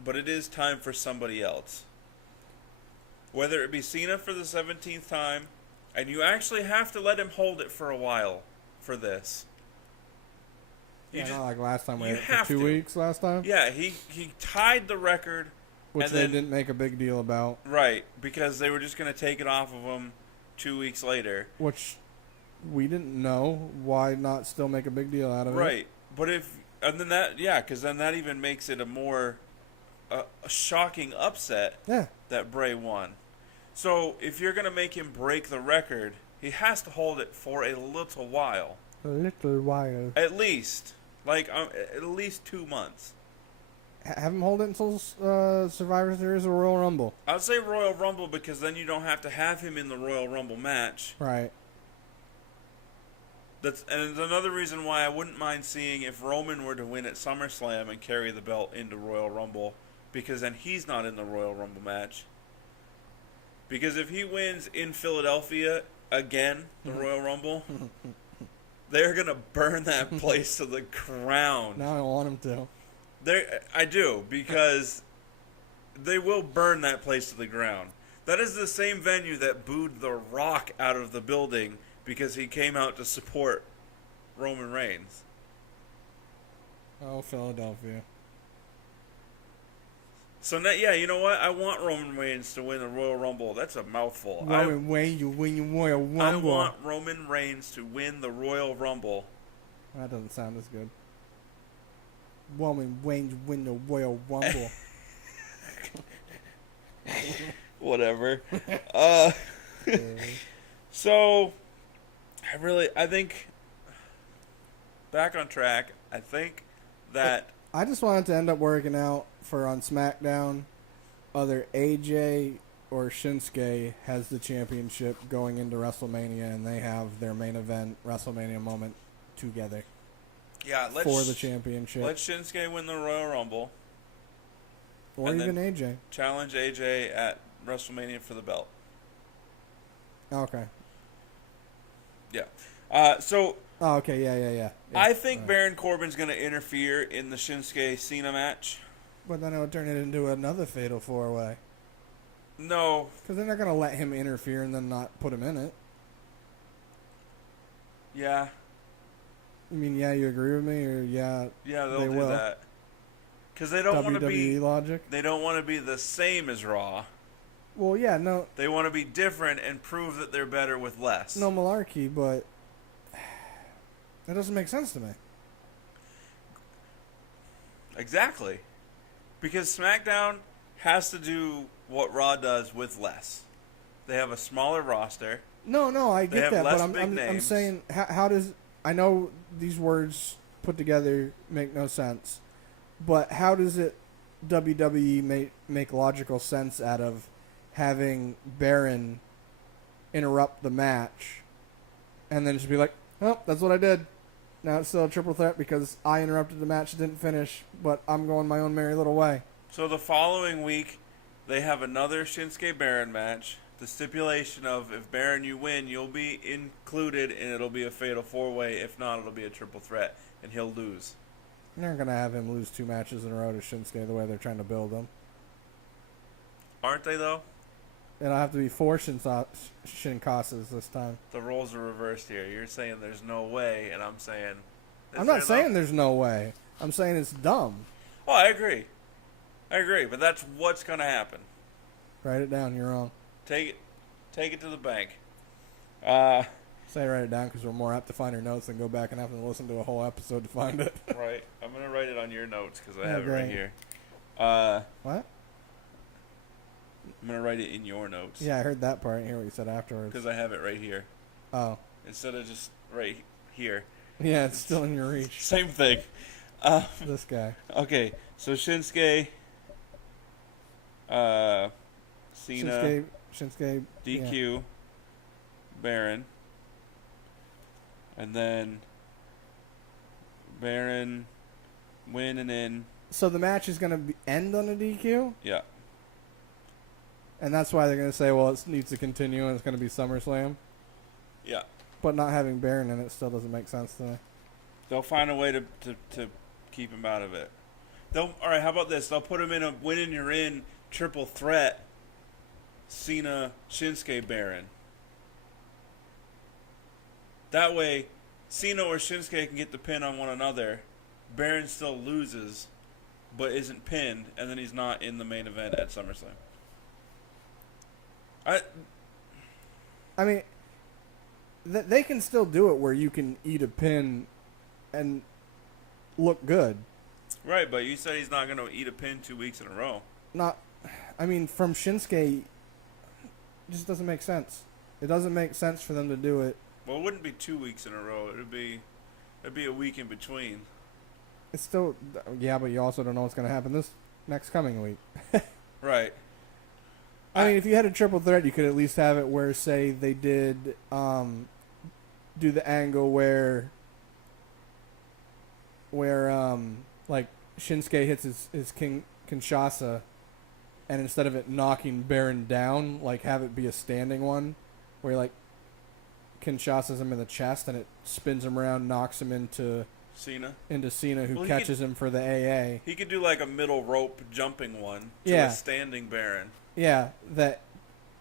But it is time for somebody else. Whether it be Cena for the 17th time, And you actually have to let him hold it for a while for this. Not like last time. We you had it for have 2 to. weeks last time. Yeah, he tied the record. Which and they then, didn't make a big deal about. Right, because they were just going to take it off of him 2 weeks later. Which we didn't know. Why not still make a big deal out of it? Right, but because then that even makes it a more a shocking upset that Bray won. So if you're going to make him break the record, he has to hold it for a little while. A little while. At least. At least 2 months. Have him hold it until Survivor Series or Royal Rumble. I would say Royal Rumble because then you don't have to have him in the Royal Rumble match. Right. And it's another reason why I wouldn't mind seeing if Roman were to win at SummerSlam and carry the belt into Royal Rumble, because then he's not in the Royal Rumble match. Because if he wins in Philadelphia again, the Royal Rumble, they're going to burn that place to the ground. Now I want him to. I do, because they will burn that place to the ground. That is the same venue that booed The Rock out of the building because he came out to support Roman Reigns. Oh, Philadelphia. So, yeah, you know what? I want Roman Reigns to win the Royal Rumble. That's a mouthful. Roman Reigns, you win your Royal Rumble. I want Roman Reigns to win the Royal Rumble. That doesn't sound as good. Roman Reigns win the Royal Rumble. Whatever. So, I think, back on track, I think that... I just wanted to end up working out for on SmackDown, either AJ or Shinsuke has the championship going into WrestleMania, and they have their main event WrestleMania moment together. Yeah, for the championship. Let Shinsuke win the Royal Rumble. Or even AJ. Challenge AJ at WrestleMania for the belt. Okay. Yeah. So... Oh, okay, yeah. I think Baron Corbin's going to interfere in the Shinsuke-Cena match. But then it would turn it into another fatal four-way. No. Because they're not going to let him interfere and then not put him in it. Yeah. I mean, yeah, you agree with me, or yeah? Yeah, they'll do that. Because they don't want to be WWE logic. They don't want to be the same as Raw. Well, yeah, no. They want to be different and prove that they're better with less. No malarkey, but that doesn't make sense to me. Exactly. Because SmackDown has to do what Raw does with less. They have a smaller roster. No, I get that, but I'm saying, how does... I know these words put together make no sense, but how does it WWE make logical sense out of having Baron interrupt the match and then just be like, oh, that's what I did. Now it's still a triple threat because I interrupted the match, didn't finish, but I'm going my own merry little way. So the following week, they have another Shinsuke Baron match. The stipulation of, if Baron you win, you'll be included and it'll be a fatal four-way. If not, it'll be a triple threat and he'll lose. They're going to have him lose 2 matches in a row to Shinsuke the way they're trying to build him. Aren't they, though? It'll have to be 4 Shinkasas this time. The roles are reversed here. You're saying there's no way, and I'm saying... I'm not saying there's no way. I'm saying it's dumb. Oh, I agree. But that's what's going to happen. Write it down. You're wrong. Take it to the bank. Say write it down because we're more apt to find our notes than go back and have to listen to a whole episode to find it. Right. I'm going to write it on your notes because I have it right here. What? I'm going to write it in your notes. Yeah, I heard that part. I didn't hear what you said afterwards. Because I have it right here. Oh. Instead of just right here. Yeah, it's still in your reach. Same thing. This guy. Okay, so Shinsuke, Cena, Shinsuke, DQ, yeah. Baron, and then Baron win and in. So the match is going to end on a DQ? Yeah. And that's why they're going to say, well, it needs to continue and it's going to be SummerSlam? Yeah. But not having Baron in it still doesn't make sense to me. They'll find a way to keep him out of it. All right, how about this? They'll put him in a win and you're in triple threat. Cena, Shinsuke, Baron. That way, Cena or Shinsuke can get the pin on one another. Baron still loses, but isn't pinned, and then he's not in the main event at SummerSlam. I mean, they can still do it where you can eat a pin and look good. Right, but you said he's not going to eat a pin 2 weeks in a row. I mean, from Shinsuke, it just doesn't make sense. It doesn't make sense for them to do it. Well, it wouldn't be 2 weeks in a row. It'd be a week in between. It's still, yeah, but you also don't know what's going to happen this next coming week. Right. I mean, if you had a triple threat, you could at least have it where, say, they did do the angle where like Shinsuke hits his Kinshasa, and instead of it knocking Baron down, like have it be a standing one, where like Kinshasas him in the chest and it spins him around, knocks him into Cena, who catches him for the AA. He could do like a middle rope jumping one to a standing Baron. Yeah, that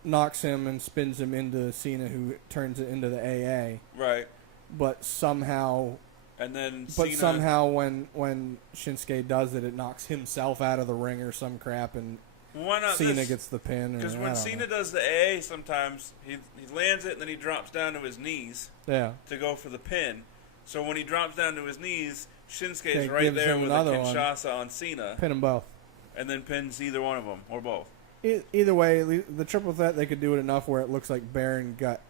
knocks him and spins him into Cena, who turns it into the AA. Right. But somehow... And then somehow when Shinsuke does it, it knocks himself out of the ring or some crap, and Cena gets the pin. Because when Cena does the AA, sometimes he lands it and then he drops down to his knees to go for the pin. So when he drops down to his knees, Shinsuke is right there with a Kinshasa on Cena. Pin them both. And then pins either one of them, or both. Either way, the triple threat, they could do it enough where it looks like Baron got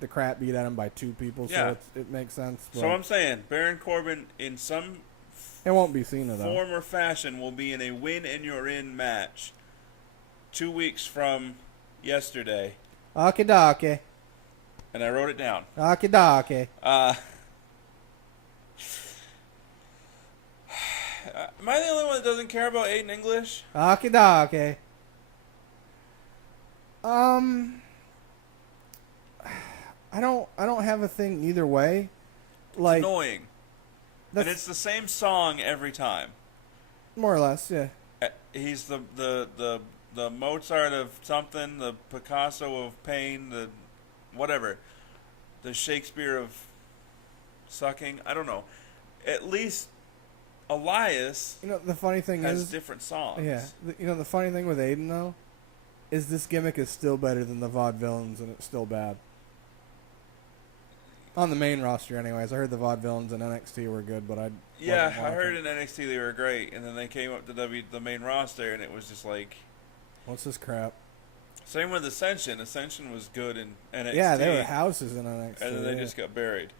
the crap beat at him by two people, so it makes sense. So I'm saying, Baron Corbin, in some it won't be Cena, though. form or fashion, will be in a win and you're in match 2 weeks from yesterday. Okie-dokie. And I wrote it down. Okie-dokie. Am I the only one that doesn't care about Aiden English? Okie-dokie. I don't have a thing either way. Like, it's annoying. And it's the same song every time. More or less, yeah. He's the Mozart of something, the Picasso of pain, the whatever. The Shakespeare of sucking. I don't know. At least Elias the funny thing has different songs. Yeah. The funny thing with Aiden, though, is this gimmick is still better than the Vaudevillains, and it's still bad. On the main roster, anyways. I heard the Vaudevillains in NXT were good, but I heard in NXT they were great, and then they came up to the main roster, and it was just like, what's this crap? Same with Ascension. Ascension was good in NXT. Yeah, they were houses in NXT, and then they just got buried.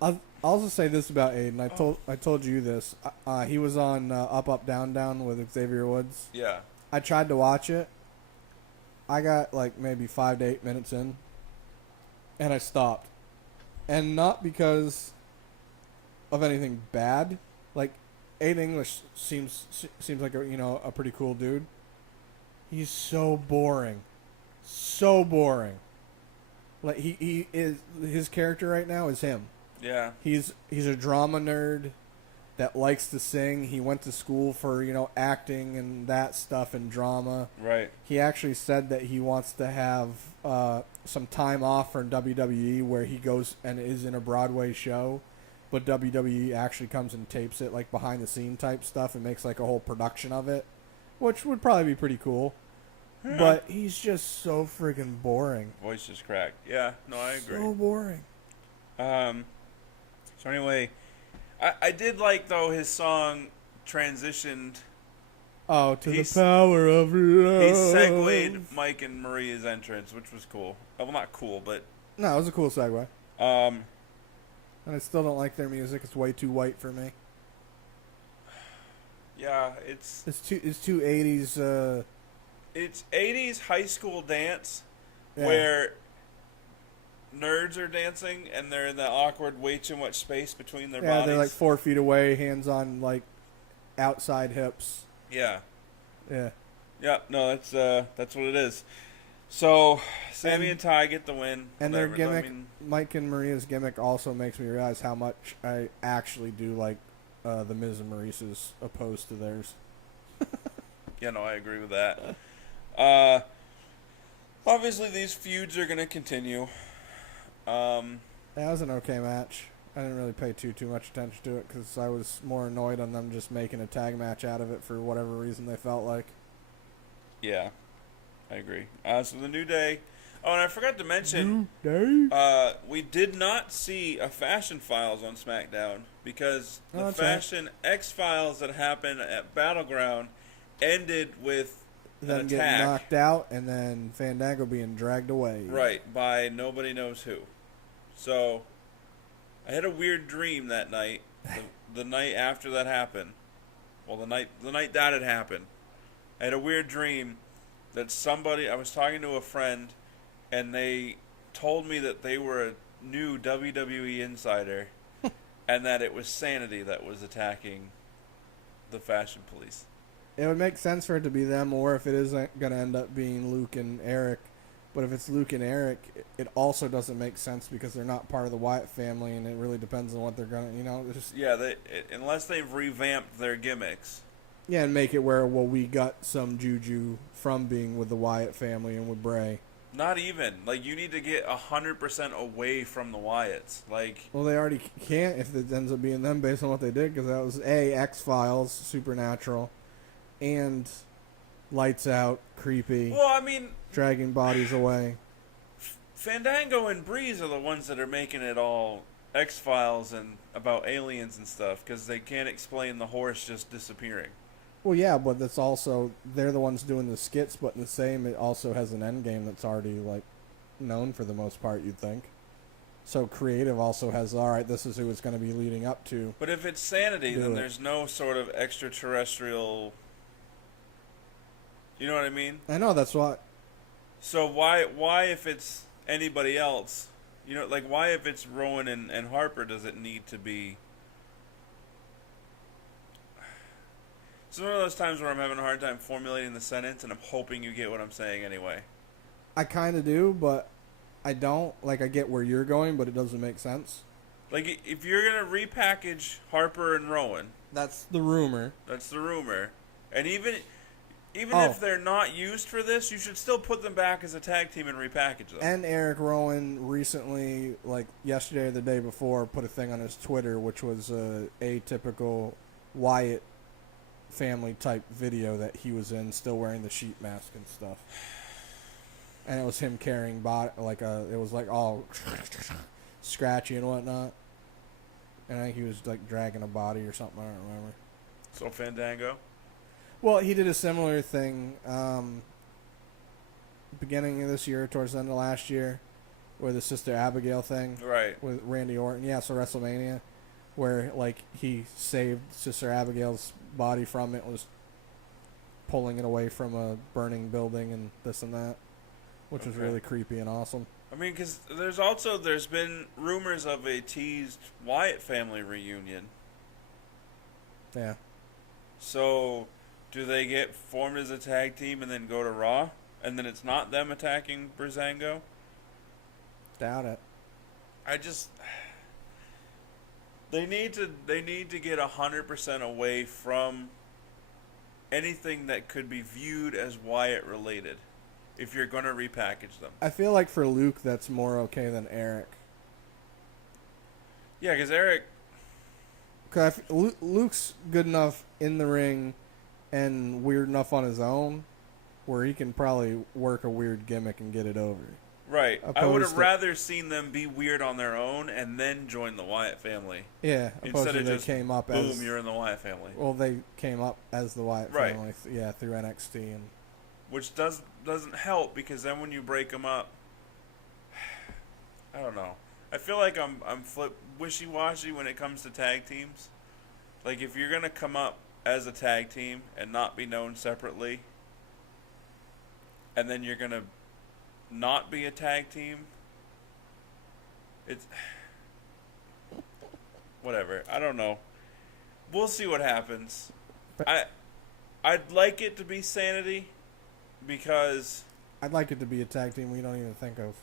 I'll also say this about Aiden. I told you this. He was on Up Up Down Down with Xavier Woods. Yeah. I tried to watch it. I got like maybe 5 to 8 minutes in, and I stopped. And not because of anything bad. Like, Aiden English seems like a pretty cool dude. He's so boring. So boring. Like he is, his character right now is him. Yeah. He's a drama nerd that likes to sing. He went to school for, acting and that stuff and drama. Right. He actually said that he wants to have some time off from WWE where he goes and is in a Broadway show, but WWE actually comes and tapes it, like behind the scene type stuff, and makes like a whole production of it, which would probably be pretty cool. Yeah. But he's just so freaking boring. Voice just cracked. Yeah, no, I agree. So boring. So anyway, I did like, though, his song transitioned. Oh, to the power of love. He segued Mike and Maria's entrance, which was cool. Well, not cool, but... No, it was a cool segue. And I still don't like their music. It's way too white for me. Yeah, it's too 80s... It's 80s high school dance where nerds are dancing and they're in the awkward, way too much space between their bodies. Yeah, they're like 4 feet away, hands on like outside hips. Yeah. Yeah. Yeah, no, that's what it is. So, Sammy and Ty get the win. And their gimmick, Mike and Maria's gimmick, also makes me realize how much I actually do like the Miz and Maurice's opposed to theirs. Yeah, no, I agree with that. Obviously, these feuds are going to continue. And That was an okay match. I didn't really pay too much attention to it because I was more annoyed on them just making a tag match out of it for whatever reason they felt like. Yeah, I agree. So the New Day. Oh, and I forgot to mention, New Day? we did not see a Fashion Files on SmackDown because the that's Fashion X Files that happened at Battleground ended with Them an getting attack. knocked out and then Fandango being dragged away. Right, by nobody knows who. So, I had a weird dream that night, the night after that happened. Well, the night that had happened. I had a weird dream that I was talking to a friend, and they told me that they were a new WWE insider, and that it was Sanity that was attacking the Fashion Police. It would make sense for it to be them, or if it isn't going to end up being Luke and Eric. But if it's Luke and Eric, it also doesn't make sense because they're not part of the Wyatt family, and it really depends on what they're going to, just... Yeah, unless they've revamped their gimmicks. Yeah, and make it where, well, we got some juju from being with the Wyatt family and with Bray. Not even. Like, you need to get 100% away from the Wyatts. Like... Well, they already can't if it ends up being them based on what they did, because that was, A, X-Files, Supernatural, and Lights Out, creepy, Well, I mean... dragging bodies away. Fandango and Breeze are the ones that are making it all X-Files and about aliens and stuff, because they can't explain the horse just disappearing. Well, yeah, but that's also, they're the ones doing the skits, but in the same, it also has an end game that's already, like, known for the most part, you'd think. So creative also has, all right, this is who it's going to be leading up to. But if it's Sanity, then there's no sort of extraterrestrial... You know what I mean? I know, that's why... So why if it's anybody else, like why if it's Rowan and Harper does it need to be... It's one of those times where I'm having a hard time formulating the sentence, and I'm hoping you get what I'm saying anyway. I kind of do, but I don't. Like, I get where you're going, but it doesn't make sense. Like, if you're going to repackage Harper and Rowan... That's the rumor. That's the rumor. And even Oh. if they're not used for this, you should still put them back as a tag team and repackage them. And Eric Rowan recently, like yesterday or the day before, put a thing on his Twitter, which was a atypical Wyatt family type video that he was in, still wearing the sheet mask and stuff. And it was him carrying it was like all scratchy and whatnot. And I think he was like dragging a body or something, I don't remember. So Fandango? Well, he did a similar thing beginning of this year, towards the end of last year, with the Sister Abigail thing. Right. With Randy Orton. Yeah, so WrestleMania, where, like, he saved Sister Abigail's body from it, was pulling it away from a burning building and this and that, which was really creepy and awesome. I mean, because there's been rumors of a teased Wyatt family reunion. Yeah. So, do they get formed as a tag team and then go to Raw? And then it's not them attacking Breezango? Doubt it. They need to get 100% away from anything that could be viewed as Wyatt related if you're going to repackage them. I feel like for Luke, that's more okay than Eric. Yeah, because Eric... Cause Luke's good enough in the ring and weird enough on his own where he can probably work a weird gimmick and get it over. Right. I would have rather seen them be weird on their own and then join the Wyatt family. Yeah, instead of just came up boom, as, you're in the Wyatt family. Well, they came up as the Wyatt family, through NXT, and which doesn't help because then when you break them up, I don't know. I feel like I'm wishy-washy when it comes to tag teams. Like if you're gonna come up as a tag team and not be known separately, and then you're gonna not be a tag team, it's whatever. I don't know. We'll see what happens. I'd like it to be Sanity because I'd like it to be a tag team we don't even think of.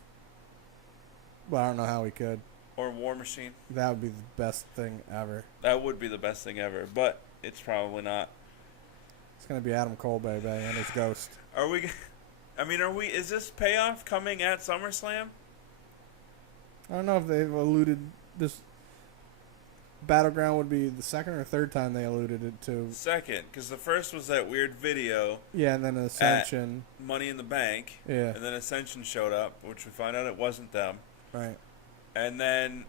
But I don't know how we could. Or War Machine. That would be the best thing ever. That would be the best thing ever, but it's probably not. It's gonna be Adam Cole, baby, and his ghost. Is this payoff coming at SummerSlam? I don't know if they've alluded this. Battleground would be the second or third time they alluded it to. Second, because the first was that weird video. Yeah, and then Ascension. Money in the Bank. Yeah. And then Ascension showed up, which we find out it wasn't them. Right. And then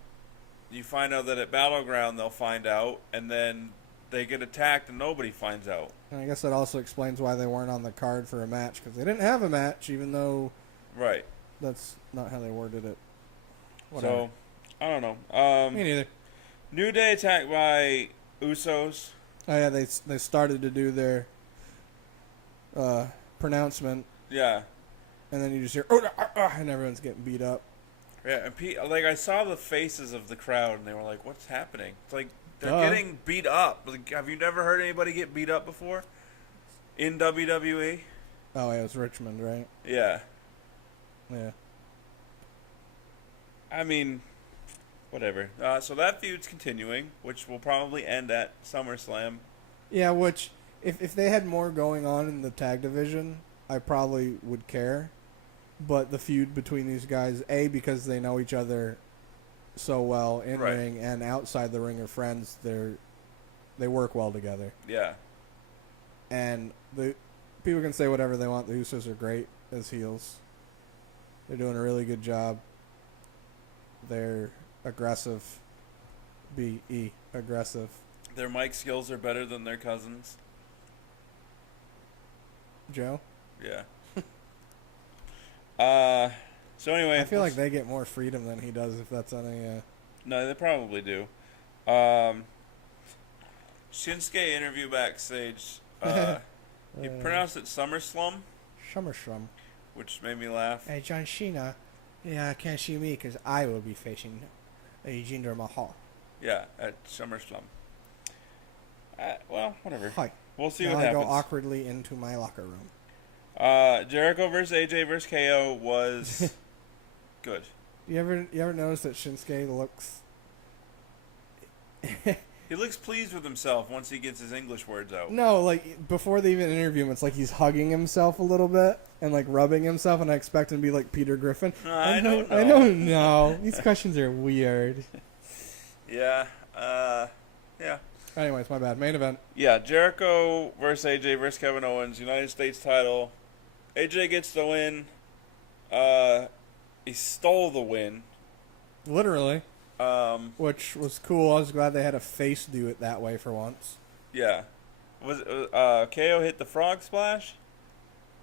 you find out that at Battleground they'll find out, and then they get attacked and nobody finds out. And I guess that also explains why they weren't on the card for a match, because they didn't have a match, even though Right. that's not how they worded it. Whatever. So, I don't know. Me neither. New Day attacked by Usos. Oh yeah, they started to do their pronouncement, Yeah. and then you just hear and everyone's getting beat up. Yeah, and I saw the faces of the crowd, and they were like, "What's happening?" It's like they're Duh. getting beat up. Like, have you never heard anybody get beat up before in WWE? Oh yeah, it was Richmond, right? Yeah. Yeah. I mean, whatever. So that feud's continuing, which will probably end at SummerSlam. Yeah, which if they had more going on in the tag division, I probably would care. But the feud between these guys, A, because they know each other so well in Right. ring and outside the ring are friends, they work well together. Yeah. And the people can say whatever they want. The Usos are great as heels. They're doing a really good job. They're aggressive. B-E, aggressive. Their mic skills are better than their cousins. Joe? Yeah. So anyway, I feel like they get more freedom than he does, if that's any... No, they probably do. Shinsuke interview backstage. He pronounced it SummerSlum, Shummershrum. which made me laugh. Hey, John Cena. Yeah, can't see me because I will be facing Jinder Mahal. Yeah, at SummerSlum. Well, whatever. Hi. We'll see now what I happens. go awkwardly into my locker room. Jericho versus AJ versus KO was good. You ever notice that Shinsuke looks... He looks pleased with himself once he gets his English words out. No, like, before they even interview him, it's like he's hugging himself a little bit and, like, rubbing himself, and I expect him to be like Peter Griffin. I don't know. I don't know. These questions are weird. Yeah. Yeah. Anyways, my bad. Main event. Yeah, Jericho versus AJ versus Kevin Owens, United States title. AJ gets the win. He stole the win. Literally. Which was cool. I was glad they had a face do it that way for once. Yeah. KO hit the frog splash,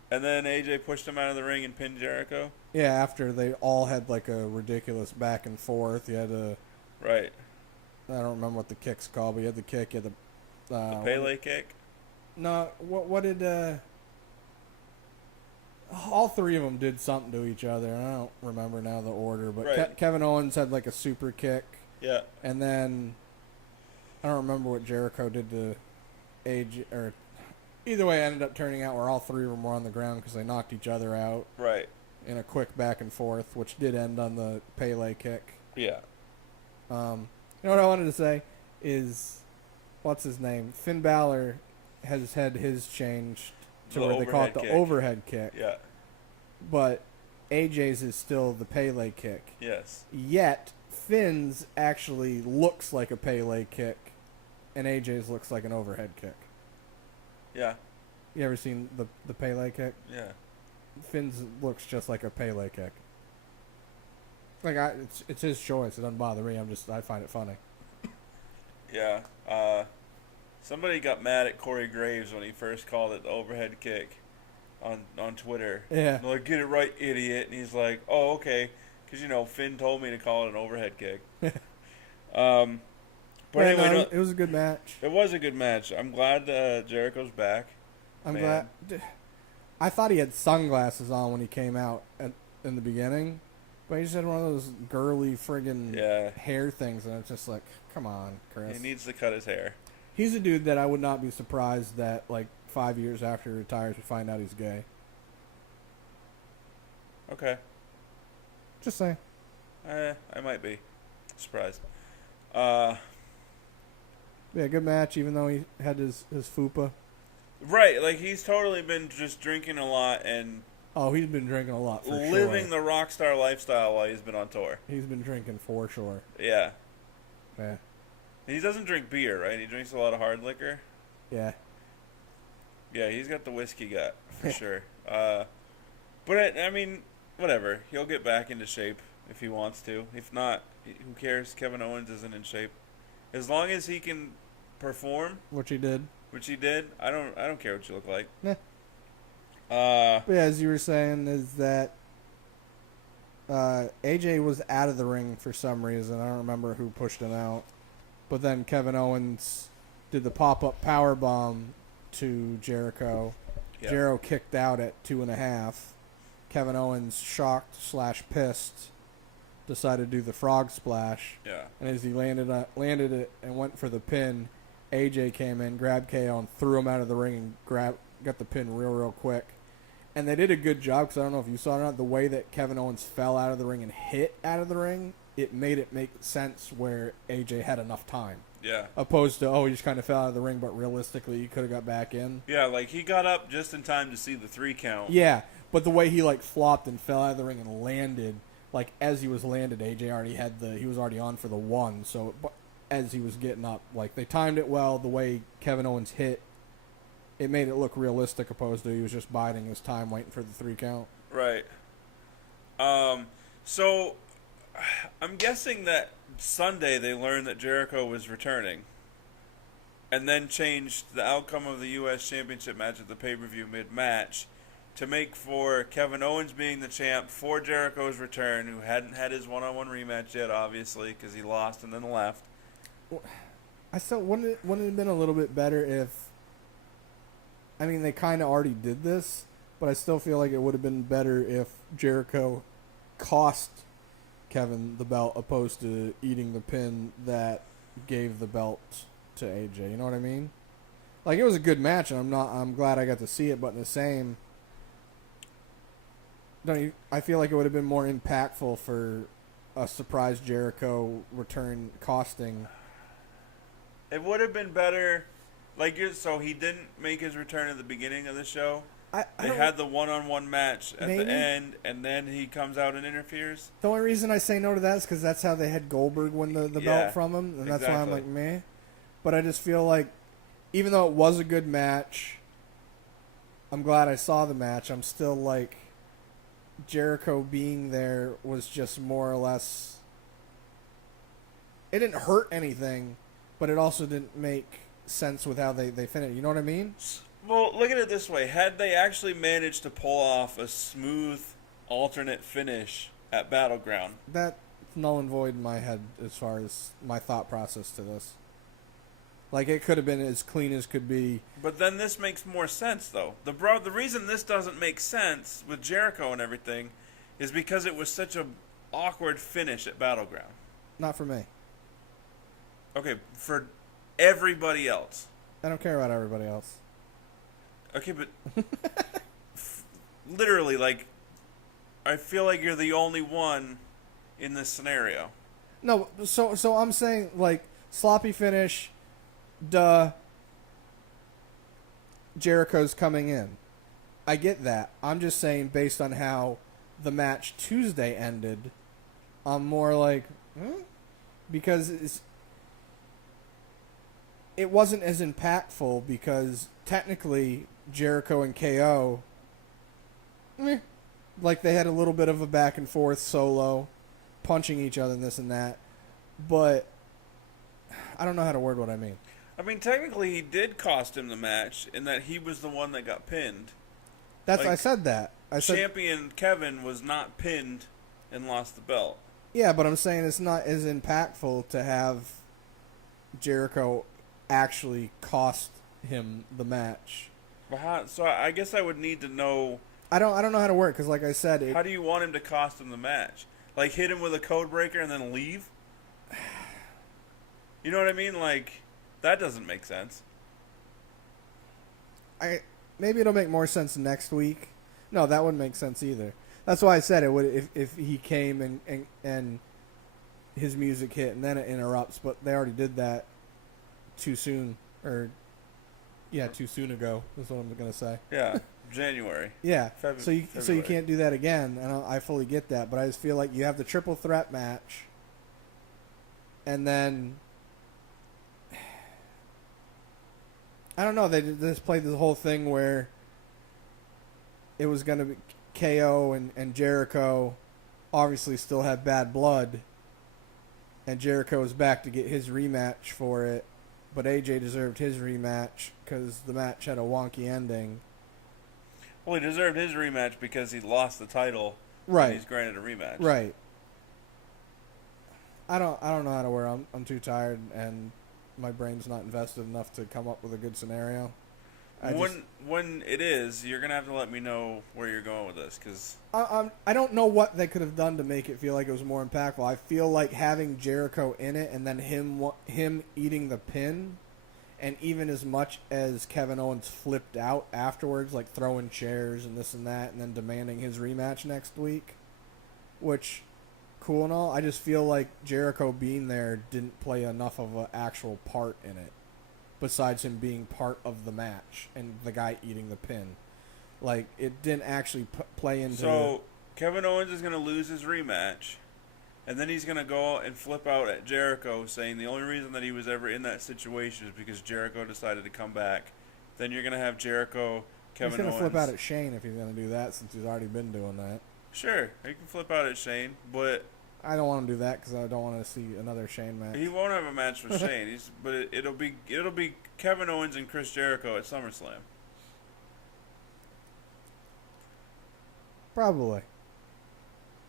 and then AJ pushed him out of the ring and pinned Jericho. Yeah, after they all had like a ridiculous back and forth. You had a... Right. I don't remember what the kick's called, but you had the kick, you had The Pele kick. No, what did... all three of them did something to each other. I don't remember now the order, but Right. Kevin Owens had like a super kick. Yeah. And then I don't remember what Jericho did to AJ, or either way, it ended up turning out where all three of them were on the ground because they knocked each other out Right. in a quick back and forth, which did end on the Pele kick. Yeah. You know what I wanted to say is, what's his name? Finn Balor has had his changed to The where they call it overhead the kick. overhead kick. Yeah. But AJ's is still the Pele kick. Yes. Yet Finn's actually looks like a Pele kick, and AJ's looks like an overhead kick. Yeah. You ever seen the Pele kick? Yeah. Finn's looks just like a Pele kick. Like it's his choice. It doesn't bother me. I find it funny. Yeah. Somebody got mad at Corey Graves when he first called it the overhead kick on Twitter. Yeah. They're like, get it right, idiot. And he's like, oh, okay. Because, Finn told me to call it an overhead kick. But Yeah, anyway, no, it was a good match. it was a good match. I'm glad Jericho's back. I'm Man. glad. I thought he had sunglasses on when he came out in the beginning, but he just had one of those girly friggin' Yeah. hair things, and it's just like, come on, Chris. He needs to cut his hair. He's a dude that I would not be surprised that, like, 5 years after he retires, we find out he's gay. Okay. Just saying. I might be surprised. Yeah, good match, even though he had his fupa. Right, like he's totally been just drinking a lot and Oh, he's been drinking a lot for sure. Living the rock star lifestyle while he's been on tour. He's been drinking for sure. Yeah. Yeah. He doesn't drink beer, right? He drinks a lot of hard liquor. Yeah. Yeah, he's got the whiskey gut for sure. But I mean, whatever. He'll get back into shape if he wants to. If not, who cares? Kevin Owens isn't in shape. As long as he can perform, Which he did. I don't care what you look like. Yeah. Uh, But yeah, as you were saying, is that AJ was out of the ring for some reason. I don't remember who pushed him out. But then Kevin Owens did the pop-up power bomb to Jericho. yeah. Jericho kicked out at 2.5. Kevin Owens, shocked / pissed, decided to do the frog splash. Yeah. And as he landed it and went for the pin, AJ came in, grabbed KO, and threw him out of the ring and got the pin real quick. And they did a good job, because I don't know if you saw it or not, the way that Kevin Owens fell out of the ring and hit out of the ring, it made it make sense where AJ had enough time. Yeah. Opposed to, he just kind of fell out of the ring, but realistically, he could have got back in. Yeah, like he got up just in time to see the 3 count. Yeah, but the way he flopped and fell out of the ring and landed, as he was landed, AJ already had he was already on for the 1. So as he was getting up, they timed it well. The way Kevin Owens hit, it made it look realistic. Opposed to he was just biding his time, waiting for the 3 count. Right. So I'm guessing that Sunday they learned that Jericho was returning, and then changed the outcome of the U.S. Championship match at the pay-per-view mid-match to make for Kevin Owens being the champ for Jericho's return, who hadn't had his one-on-one rematch yet, obviously, because he lost and then left. I still wouldn't it have been a little bit better if, I mean, they kind of already did this, but I still feel like it would have been better if Jericho cost Kevin the belt opposed to eating the pin that gave the belt to AJ. You know what I mean? It was a good match, and I'm glad I got to see it, but in the same, I feel like it would have been more impactful for a surprise Jericho return costing. It would have been better, so he didn't make his return at the beginning of the show. They had the one-on-one match at the end, and then he comes out and interferes. The only reason I say no to that is because that's how they had Goldberg win the belt from him, and that's why I'm like, meh. But I just feel like, even though it was a good match, I'm glad I saw the match. I'm still Jericho being there was just more or less, it didn't hurt anything, but it also didn't make sense with how they finished. You know what I mean? Well, look at it this way. Had they actually managed to pull off a smooth alternate finish at Battleground, That's null and void in my head as far as my thought process to this. It could have been as clean as could be. but then this makes more sense, though. The reason this doesn't make sense with Jericho and everything is because it was such a awkward finish at Battleground. Not for me. Okay, for everybody else. I don't care about everybody else. Okay, but literally, I feel like you're the only one in this scenario. No, so I'm saying sloppy finish, duh. Jericho's coming in. I get that. I'm just saying based on how the match Tuesday ended, I'm more because it wasn't as impactful because technically Jericho and KO, they had a little bit of a back and forth solo, punching each other and this and that, but I don't know how to word what I mean. I mean, technically, he did cost him the match in that he was the one that got pinned. I said that. I said champion Kevin was not pinned and lost the belt. Yeah, but I'm saying it's not as impactful to have Jericho actually cost him the match. So I guess I would need to know. I don't know how to work because, like I said, how do you want him to cost him the match? Hit him with a code breaker and then leave? You know what I mean? That doesn't make sense. Maybe it'll make more sense next week. No, that wouldn't make sense either. That's why I said it would if he came and his music hit and then it interrupts. But they already did that too soon, or Yeah, too soon ago. That's what I'm gonna say. Yeah, January. Yeah. So you February. can't do that again, and I fully get that. But I just feel like you have the triple threat match, and then I don't know. They just played the whole thing where it was gonna be KO and Jericho. Obviously, still had bad blood, and Jericho was back to get his rematch for it. But AJ deserved his rematch because the match had a wonky ending. Well, he deserved his rematch because he lost the title. Right. And he's granted a rematch. Right. I don't know how to wear. I'm too tired and my brain's not invested enough to come up with a good scenario. When it is, you're gonna have to let me know where you're going with this, because I don't know what they could have done to make it feel like it was more impactful. I feel like having Jericho in it and then him eating the pin, and even as much as Kevin Owens flipped out afterwards, like throwing chairs and this and that, and then demanding his rematch next week, which cool and all. I just feel like Jericho being there didn't play enough of an actual part in it. Besides him being part of the match and the guy eating the pin. Like, it didn't actually play into... So, Kevin Owens is going to lose his rematch, and then he's going to go and flip out at Jericho, saying the only reason that he was ever in that situation is because Jericho decided to come back. Then you're going to have Jericho, Kevin Owens... He's going to flip out at Shane if he's going to do that, since he's already been doing that. Sure, he can flip out at Shane, but... I don't want him to do that because I don't want to see another Shane match. He won't have a match with Shane, but it'll be Kevin Owens and Chris Jericho at SummerSlam. Probably.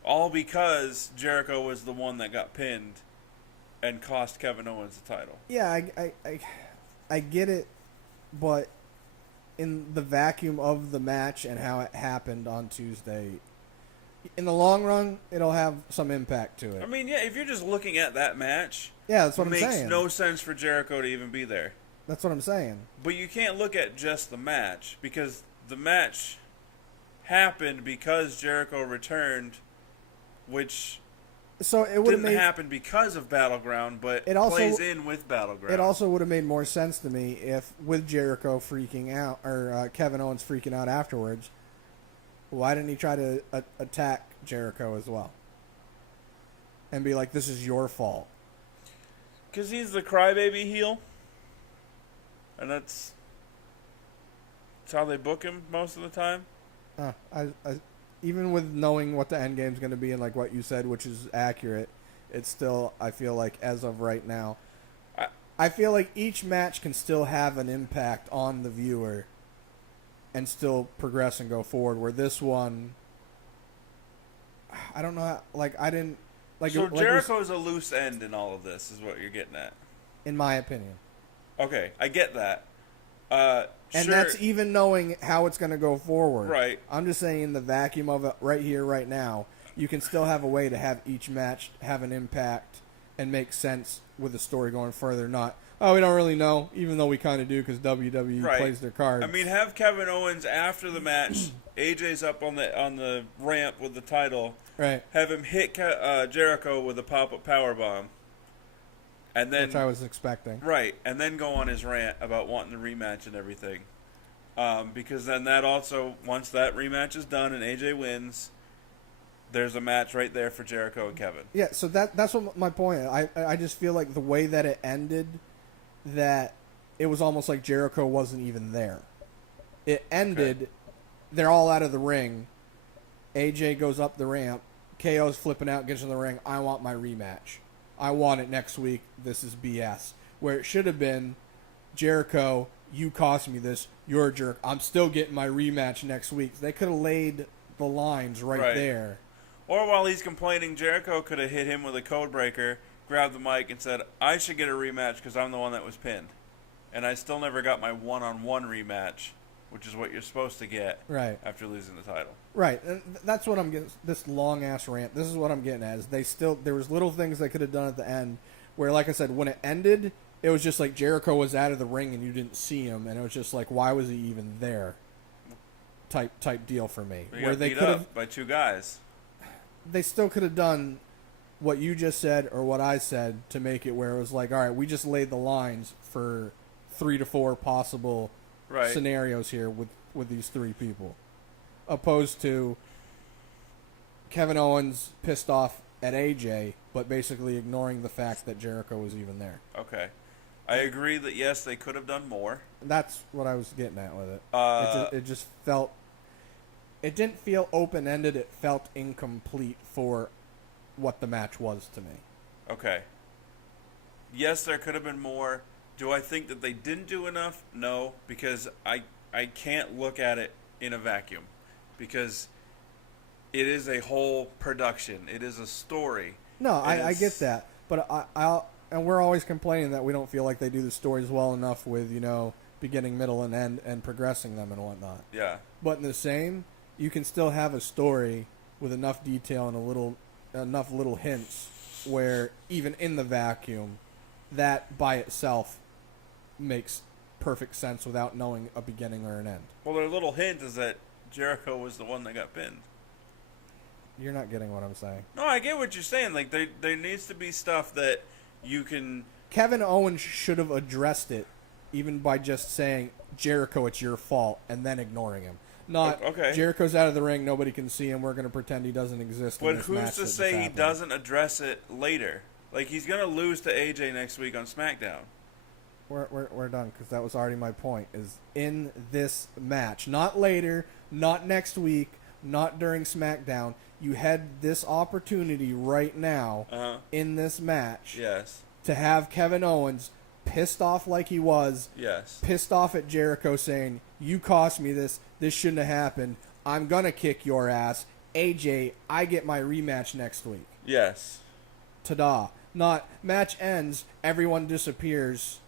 All because Jericho was the one that got pinned and cost Kevin Owens the title. Yeah, I get it, but in the vacuum of the match and how it happened on Tuesday, in the long run, it'll have some impact to it. I mean, yeah, if you're just looking at that match, yeah, that's what it I'm saying. makes no sense for Jericho to even be there. That's what I'm saying. But you can't look at just the match, because the match happened because Jericho returned, which so it would didn't happen because of Battleground, but it also plays in with Battleground. It also would have made more sense to me if, with Jericho freaking out, or Kevin Owens freaking out afterwards, why didn't he try to attack Jericho as well? And be like, this is your fault. Because he's the crybaby heel. And that's how they book him most of the time. Even with knowing what the end game's going to be and like what you said, which is accurate, it's still, I feel like, as of right now, I feel like each match can still have an impact on the viewer and still progress and go forward. Where this one, I don't know how, like, I didn't... like. So Jericho's a loose end in all of this, is what you're getting at. In my opinion. Okay, I get that. And that's even knowing how it's going to go forward. Right. I'm just saying in the vacuum of it right here, right now, you can still have a way to have each match have an impact and make sense with the story going further. Not, oh, we don't really know, even though we kind of do because WWE plays their cards. I mean, have Kevin Owens after the match, AJ's up on the ramp with the title. Right. Have him hit Jericho with a pop-up powerbomb. And then, which I was expecting. Right, and then go on his rant about wanting the rematch and everything. Because then that also, once that rematch is done and AJ wins, there's a match right there for Jericho and Kevin. Yeah, so that's what my point is. I just feel like the way that it ended, that it was almost like Jericho wasn't even there. It ended, they're all out of the ring, AJ goes up the ramp, KO's flipping out, gets in the ring, I want my rematch. I want it next week. This is BS. Where it should have been, Jericho, you cost me this. You're a jerk. I'm still getting my rematch next week. They could have laid the lines right there. Or while he's complaining, Jericho could have hit him with a code breaker, grabbed the mic, and said, I should get a rematch because I'm the one that was pinned. And I still never got my one-on-one rematch, which is what you're supposed to get after losing the title. Right, and that's what I'm getting. This long ass rant. This is what I'm getting at. Is there was little things they could have done at the end, where, like I said, when it ended, it was just like Jericho was out of the ring and you didn't see him, and it was just like, why was he even there? Type deal for me. Where they could have by two guys. They still could have done what you just said or what I said to make it where it was like, all right, we just laid the lines for 3 to 4 possible right. scenarios here with these three people, opposed to Kevin Owens pissed off at AJ, but basically ignoring the fact that Jericho was even there. Okay. I agree that, yes, they could have done more. That's what I was getting at with it. It just felt... It didn't feel open-ended. It felt incomplete for what the match was to me. Okay. Yes, there could have been more. Do I think that they didn't do enough? No, because I can't look at it in a vacuum. Because it is a whole production. It is a story. No, I get that. But and we're always complaining that we don't feel like they do the stories well enough with, beginning, middle, and end, and progressing them and whatnot. Yeah. But in the same, you can still have a story with enough detail and enough little hints where even in the vacuum, that by itself makes perfect sense without knowing a beginning or an end. Well, their little hint is that Jericho was the one that got pinned. You're not getting what I'm saying. No, I get what you're saying. Like, there needs to be stuff that you can... Kevin Owens should have addressed it even by just saying, Jericho, it's your fault, and then ignoring him. Not, okay. Jericho's out of the ring, nobody can see him, we're going to pretend he doesn't exist in But this match. who's to say he doesn't address it later? Like, he's going to lose to AJ next week on SmackDown. We're done, because that was already my point, is in this match. Not later, not next week, not during SmackDown. You had this opportunity right now in this match to have Kevin Owens pissed off like he was, pissed off at Jericho saying, you cost me this shouldn't have happened, I'm going to kick your ass. AJ, I get my rematch next week. Yes. Ta-da. Not, match ends, everyone disappears,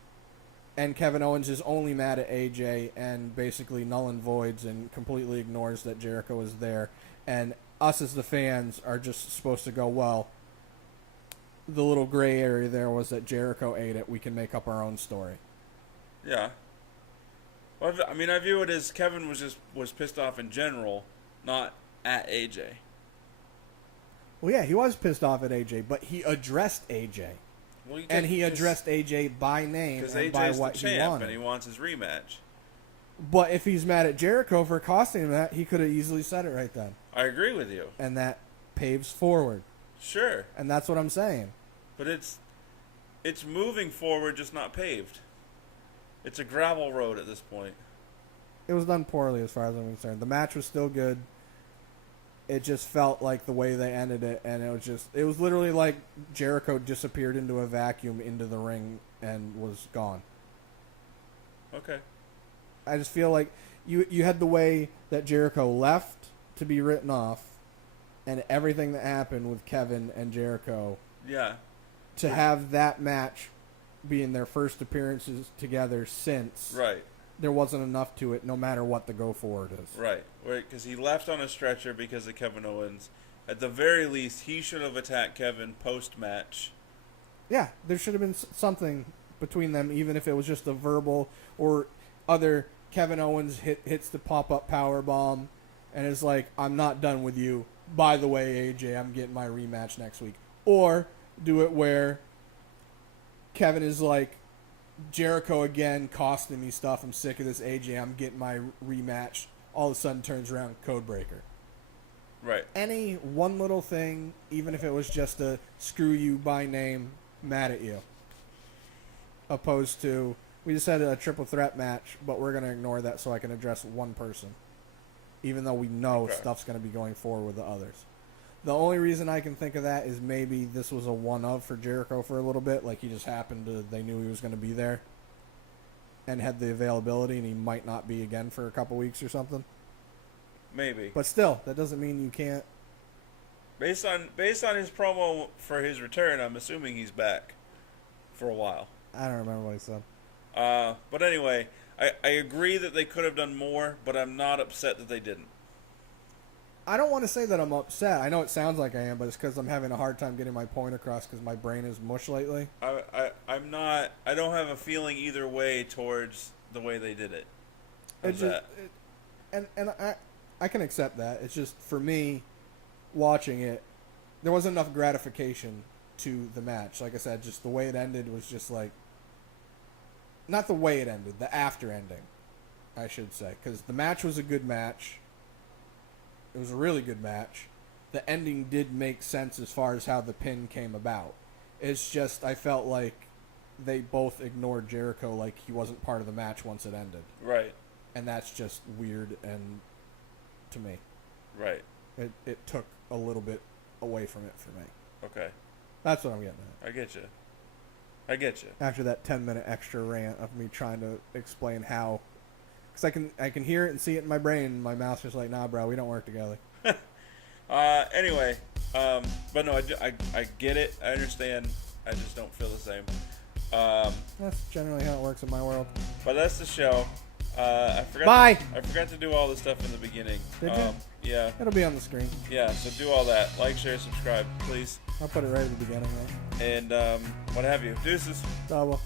and Kevin Owens is only mad at AJ and basically null and voids and completely ignores that Jericho is there. And us as the fans are just supposed to go, well, the little gray area there was that Jericho ate it. We can make up our own story. Yeah. Well, I mean, I view it as Kevin was pissed off in general, not at AJ. Well, yeah, he was pissed off at AJ, but he addressed AJ. Well, and he addressed AJ by name and by what he wanted. And he wants his rematch. But if he's mad at Jericho for costing him that, he could have easily said it right then. I agree with you. And that paves forward. Sure. And that's what I'm saying. But it's moving forward, just not paved. It's a gravel road at this point. It was done poorly as far as I'm concerned. The match was still good. It just felt like the way they ended it, and it was literally like Jericho disappeared into a vacuum into the ring and was gone. Okay. I just feel like you had the way that Jericho left to be written off, and everything that happened with Kevin and Jericho. Yeah. To have that match being their first appearances together since. Right. There wasn't enough to it, no matter what the go forward is. Right. Because he left on a stretcher because of Kevin Owens. At the very least, he should have attacked Kevin post-match. Yeah, there should have been something between them, even if it was just a verbal or other. Kevin Owens hits the pop-up power bomb and is like, I'm not done with you. By the way, AJ, I'm getting my rematch next week. Or do it where Kevin is like, Jericho again costing me stuff. I'm sick of this, AJ. I'm getting my rematch. All of a sudden turns around, Codebreaker. Right. Any one little thing, even if it was just a screw you by name, mad at you. Opposed to, we just had a triple threat match, but we're going to ignore that so I can address one person. Even though we know stuff's going to be going forward with the others. The only reason I can think of that is maybe this was a one-of for Jericho for a little bit. Like he just happened to, they knew he was going to be there and had the availability, and he might not be again for a couple weeks or something. Maybe. But still, that doesn't mean you can't. Based on his promo for his return, I'm assuming he's back for a while. I don't remember what he said. But anyway, I agree that they could have done more, but I'm not upset that they didn't. I don't want to say that I'm upset. I know it sounds like I am, but it's because I'm having a hard time getting my point across because my brain is mush lately. I'm not. I don't have a feeling either way towards the way they did it. I can accept that. It's just for me, watching it, there wasn't enough gratification to the match. Like I said, just the way it ended was just like, not the way it ended, the after ending I should say, because the match was a good match. It was a really good match. The ending did make sense as far as how the pin came about. It's just I felt like they both ignored Jericho like he wasn't part of the match once it ended. Right. And that's just weird and to me. Right. It took a little bit away from it for me. Okay. That's what I'm getting at. I get you. After that 10-minute extra rant of me trying to explain how, because I can hear it and see it in my brain, and my mouth's just like, nah, bro, we don't work together. Anyway, but no, I get it. I understand. I just don't feel the same. That's generally how it works in my world. But that's the show. I forgot. Bye. I forgot to do all the stuff in the beginning. Did you? Yeah. It'll be on the screen. Yeah. So do all that. Like, share, subscribe, please. I'll put it right at the beginning. Right? And what have you? Deuces. Double.